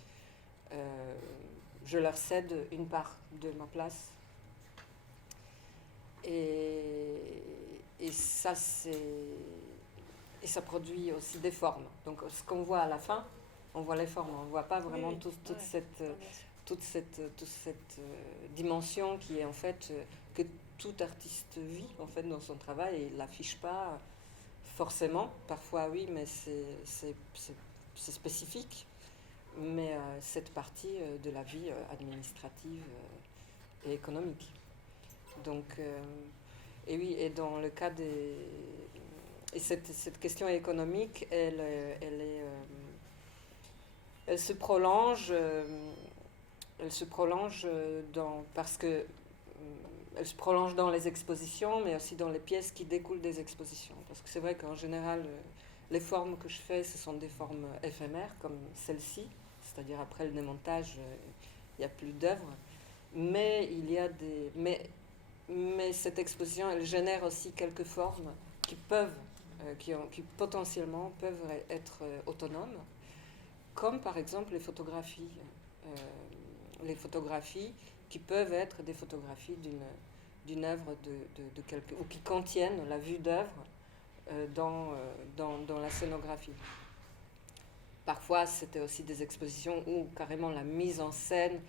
je leur cède une part de ma place. Et ça produit aussi des formes. Donc ce qu'on voit à la fin, on voit les formes, on ne voit pas vraiment toute cette dimension qui est en fait que tout artiste vit en fait dans son travail et il l'affiche pas forcément. Parfois oui, mais c'est spécifique. Mais cette partie de la vie administrative et économique. Donc, et oui, et dans le cas et cette question économique, elle se prolonge, parce que elle se prolonge dans les expositions, mais aussi dans les pièces qui découlent des expositions. Parce que c'est vrai qu'en général, les formes que je fais, ce sont des formes éphémères, comme celle-ci, c'est-à-dire après le démontage, il n'y a plus d'œuvres. Mais il y a mais cette exposition, elle génère aussi quelques formes qui potentiellement peuvent être autonomes, comme par exemple les photographies. Les photographies qui peuvent être des photographies d'une œuvre de quelqu'un, ou qui contiennent la vue d'œuvre dans la scénographie. Parfois, c'était aussi des expositions où carrément la mise en scène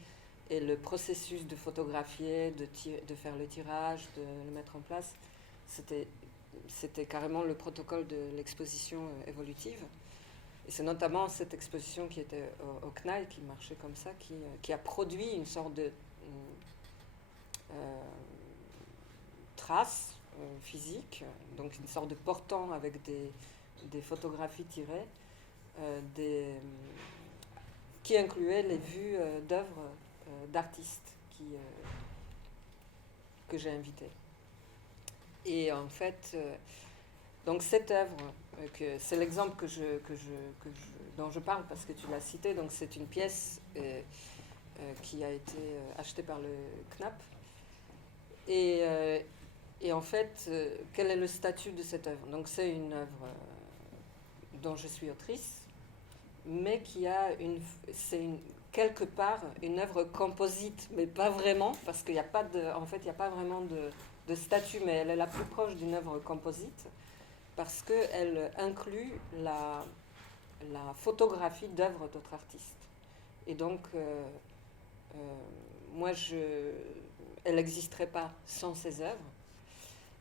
et le processus de photographier, de faire le tirage, de le mettre en place, c'était carrément le protocole de l'exposition évolutive. Et c'est notamment cette exposition qui était au CNAI, qui marchait comme ça, qui a produit une sorte de trace physique, donc une sorte de portant avec des photographies tirées, qui incluait les vues d'œuvres d'artistes que j'ai invités. Et en fait, donc cette œuvre, c'est l'exemple dont je parle parce que tu l'as cité, donc c'est une pièce qui a été achetée par le CNAP. Et en fait, quel est le statut de cette œuvre? Donc c'est une œuvre dont je suis autrice, mais qui a quelque part une œuvre composite, mais pas vraiment, parce qu'il n'y a pas vraiment de statut, mais elle est la plus proche d'une œuvre composite, parce qu'elle inclut la photographie d'œuvres d'autres artistes. Et donc, elle n'existerait pas sans ces œuvres.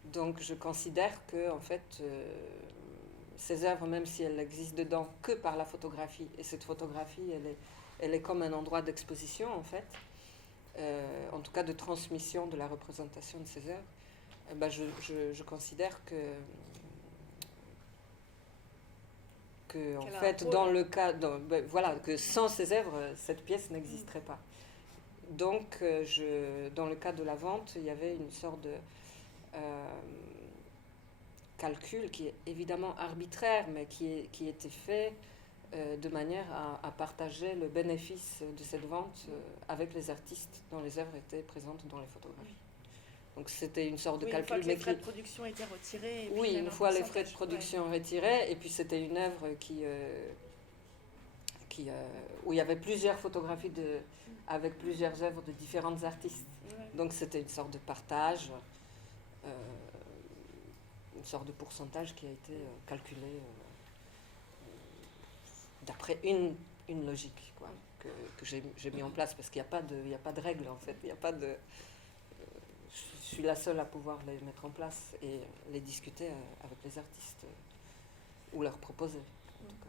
Donc, je considère que, en fait, ces œuvres, même si elles existent dedans que par la photographie, et cette photographie, elle est comme un endroit d'exposition, en fait, en tout cas de transmission de la représentation de ces œuvres, je considère que en fait, dans le cas, voilà, que sans ces œuvres, cette pièce n'existerait pas. Donc, dans le cas de la vente, il y avait une sorte de calcul qui est évidemment arbitraire, mais qui était fait de manière à partager le bénéfice de cette vente avec les artistes dont les œuvres étaient présentes dans les photographies. Donc c'était une sorte de Oui, calcul. une fois que les frais de production étaient retirés. Et oui, puis une fois les frais de pourcentage, production retirés, et puis c'était une œuvre où il y avait plusieurs photographies avec plusieurs œuvres de différents artistes. Ouais. Donc c'était une sorte de partage, une sorte de pourcentage qui a été calculé d'après une logique quoi, que j'ai mis en place, parce qu'il n'y a pas de règles en fait, il n'y a pas de... je suis la seule à pouvoir les mettre en place et les discuter avec les artistes ou leur proposer. En tout cas.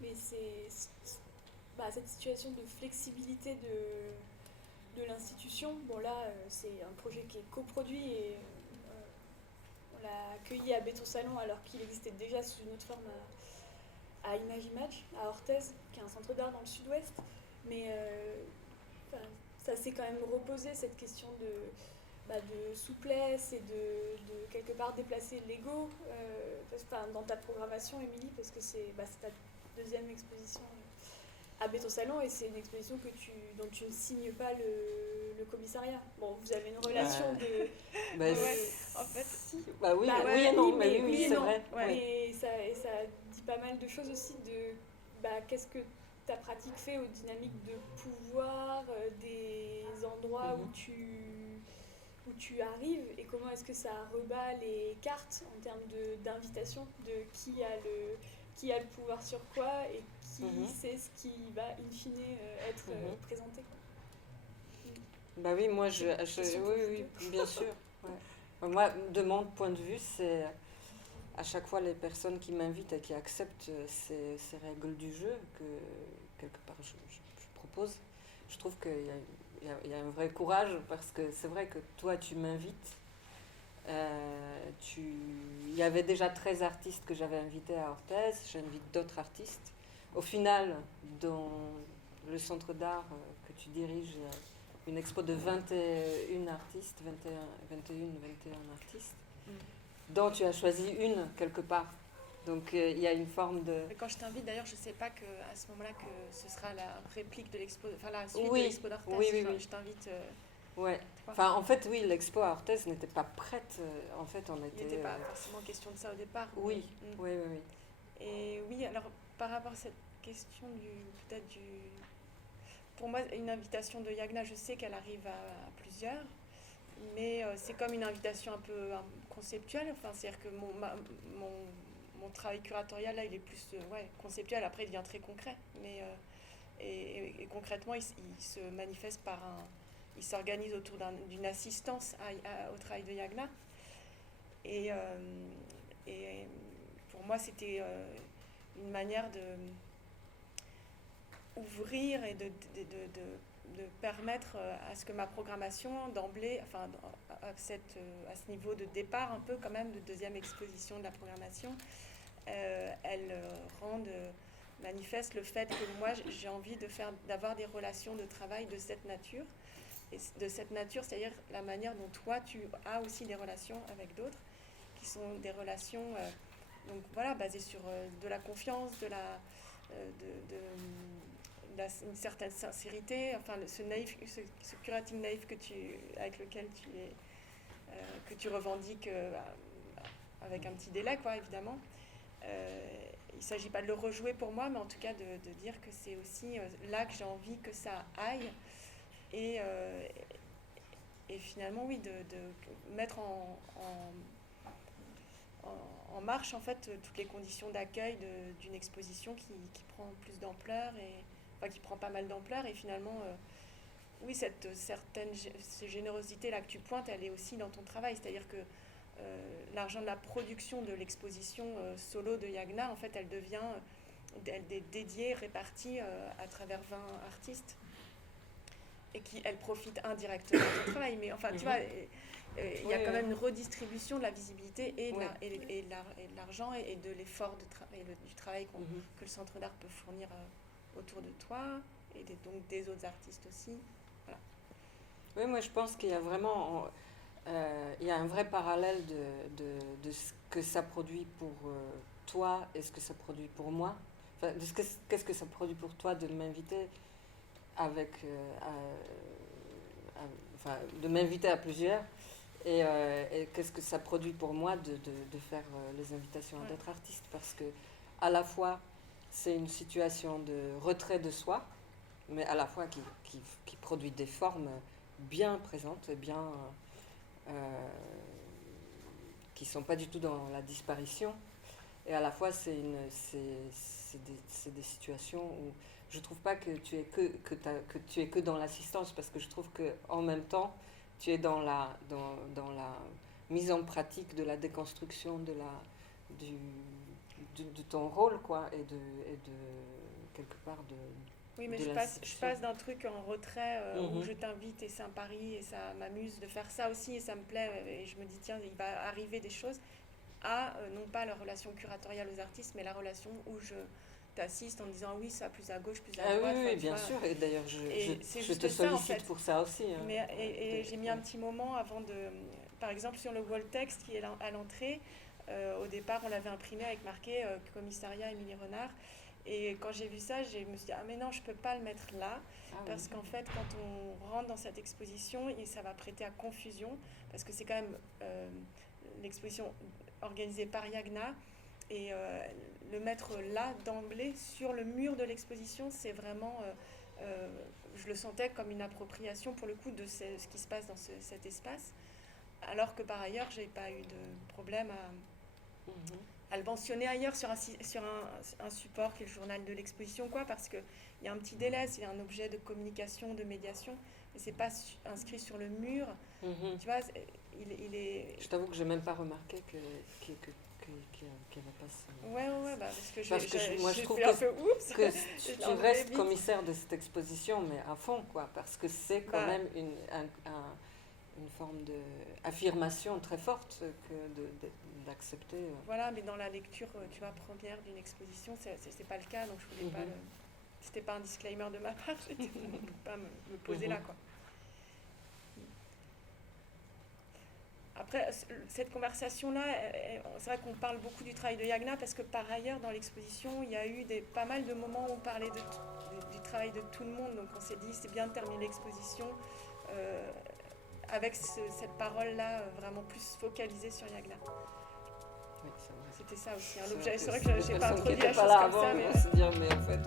Mais cette situation de flexibilité de l'institution, bon là c'est un projet qui est coproduit et on l'a accueilli à Béton Salon alors qu'il existait déjà sous une autre forme à Image Image, à Orthez, qui est un centre d'art dans le sud-ouest. Mais ça s'est quand même reposé, cette question de souplesse et de quelque part déplacer l'ego dans ta programmation, Émilie, parce que c'est ta deuxième exposition à Béton Salon et c'est une exposition dont tu ne signes pas le commissariat. Bon, vous avez une relation de... en fait, si. Oui et non, mais oui, c'est vrai. Ouais. Et ça dit pas mal de choses aussi de qu'est-ce que ta pratique fait aux dynamiques de pouvoir, des endroits où tu arrives et comment est-ce que ça rebat les cartes en termes d'invitation, de qui a le pouvoir sur quoi et qui sait ce qui va in fine être présenté. Oui, moi oui, bien sûr. Ouais. Moi, de mon point de vue, c'est à chaque fois les personnes qui m'invitent et qui acceptent ces règles du jeu que quelque part je propose. Je trouve qu'il y a un vrai courage, parce que c'est vrai que toi tu m'invites. Il y avait déjà 13 artistes que j'avais invités à Orthez, j'invite d'autres artistes. Au final, dans le centre d'art que tu diriges, il y a une expo de 21 artistes, 21 artistes, dont tu as choisi une quelque part. Donc il y a une forme de... Mais quand je t'invite, d'ailleurs, je ne sais pas qu'à ce moment-là que ce sera la réplique de l'expo, enfin la suite de l'expo d'Orthez. Oui. Je t'invite... Ouais. Enfin, en fait, oui, l'expo à Orthez n'était pas prête. En fait, on était... Il n'était pas forcément question de ça au départ. Oui. Oui. Et oui, alors, par rapport à cette question pour moi, une invitation de Yagna, je sais qu'elle arrive à plusieurs, mais c'est comme une invitation un peu conceptuelle. Enfin, c'est-à-dire que mon travail curatorial, là, il est plus conceptuel. Après, il devient très concret. Mais, et concrètement, il se manifeste il s'organise autour d'une assistance au travail de Yagna. Et pour moi, c'était une manière de ouvrir et de permettre à ce que ma programmation d'emblée, enfin à ce niveau de départ un peu quand même de deuxième exposition de la programmation, elle rende manifeste le fait que moi j'ai envie d'avoir des relations de travail de cette nature. Et de cette nature, c'est-à-dire la manière dont toi tu as aussi des relations avec d'autres, qui sont des relations donc voilà, basées sur de la confiance, une certaine sincérité, enfin ce curating naïf avec lequel que tu revendiques avec un petit délai quoi évidemment. Il ne s'agit pas de le rejouer pour moi, mais en tout cas de dire que c'est aussi là que j'ai envie que ça aille et finalement oui de mettre en marche en fait toutes les conditions d'accueil d'une exposition qui prend plus d'ampleur qui prend pas mal d'ampleur et finalement oui cette générosité là que tu pointes elle est aussi dans ton travail, c'est-à-dire que l'argent de la production de l'exposition solo de Yagna en fait elle est dédiée, répartie à travers 20 artistes et elle profite indirectement de ton travail, mais enfin tu vois il y a quand même une redistribution de la visibilité et de l'argent et de l'effort du travail que le Centre d'art peut fournir autour de toi et donc des autres artistes aussi. Voilà. Oui, moi je pense qu'il y a vraiment il y a un vrai parallèle de ce que ça produit pour toi et ce que ça produit pour moi. Enfin, qu'est-ce que ça produit pour toi de m'inviter avec, enfin, de m'inviter à plusieurs et qu'est-ce que ça produit pour moi de faire les invitations à d'autres artistes, parce que à la fois c'est une situation de retrait de soi, mais à la fois qui produit des formes bien présentes et bien qui sont pas du tout dans la disparition, et à la fois c'est des situations où je trouve pas que tu es que dans l'assistance, parce que je trouve que en même temps tu es dans la mise en pratique de la déconstruction de ton rôle, quoi, et de quelque part de. Oui, mais je passe d'un truc en retrait où je t'invite et c'est un pari et ça m'amuse de faire ça aussi et ça me plaît et je me dis tiens, il va arriver des choses, à non pas la relation curatoriale aux artistes, mais la relation où je t'assiste en disant oui, ça plus à gauche, plus à droite. Oui, bien sûr, et d'ailleurs je te sollicite ça, en fait. pour ça aussi. Hein. Et j'ai mis un petit moment avant de... Par exemple, sur le wall text qui est à l'entrée, au départ, on l'avait imprimé avec marqué Commissariat Émilie Renard. Et quand j'ai vu ça, je me suis dit, ah mais non, je ne peux pas le mettre là, parce qu'en fait, quand on rentre dans cette exposition, et ça va prêter à confusion, parce que c'est quand même l'exposition organisée par Yagna, et le mettre là, d'emblée, sur le mur de l'exposition, c'est vraiment... je le sentais comme une appropriation, pour le coup, de ce qui se passe dans cet espace, alors que par ailleurs, je n'ai pas eu de problème à le mentionner ailleurs sur un support qui est le journal de l'exposition, quoi, parce qu'il y a un petit délai, c'est un objet de communication, de médiation, mais c'est pas inscrit sur le mur. Tu vois, il est... Je t'avoue que j'ai même pas remarqué qu'il n'y avait pas ça. Ouais, bah, parce que moi je trouve que tu restes commissaire de cette exposition, mais à fond, quoi, parce que c'est quand même une forme d'affirmation très forte que d'accepter. Voilà, mais dans la lecture, tu vois, première d'une exposition, c'est pas le cas, donc je voulais pas le... C'était pas un disclaimer de ma part, je ne pouvais pas me poser là, quoi. Après, cette conversation-là, c'est vrai qu'on parle beaucoup du travail de Yagna, parce que par ailleurs, dans l'exposition, il y a eu pas mal de moments où on parlait du travail de tout le monde, donc on s'est dit, c'est bien de terminer l'exposition avec cette parole-là vraiment plus focalisée sur Yagna. Oui, c'est vrai. C'était ça aussi, hein, l'objet. C'est vrai que je n'ai pas introduit la chose là comme avant, ça. Mais on se dire, mais en fait...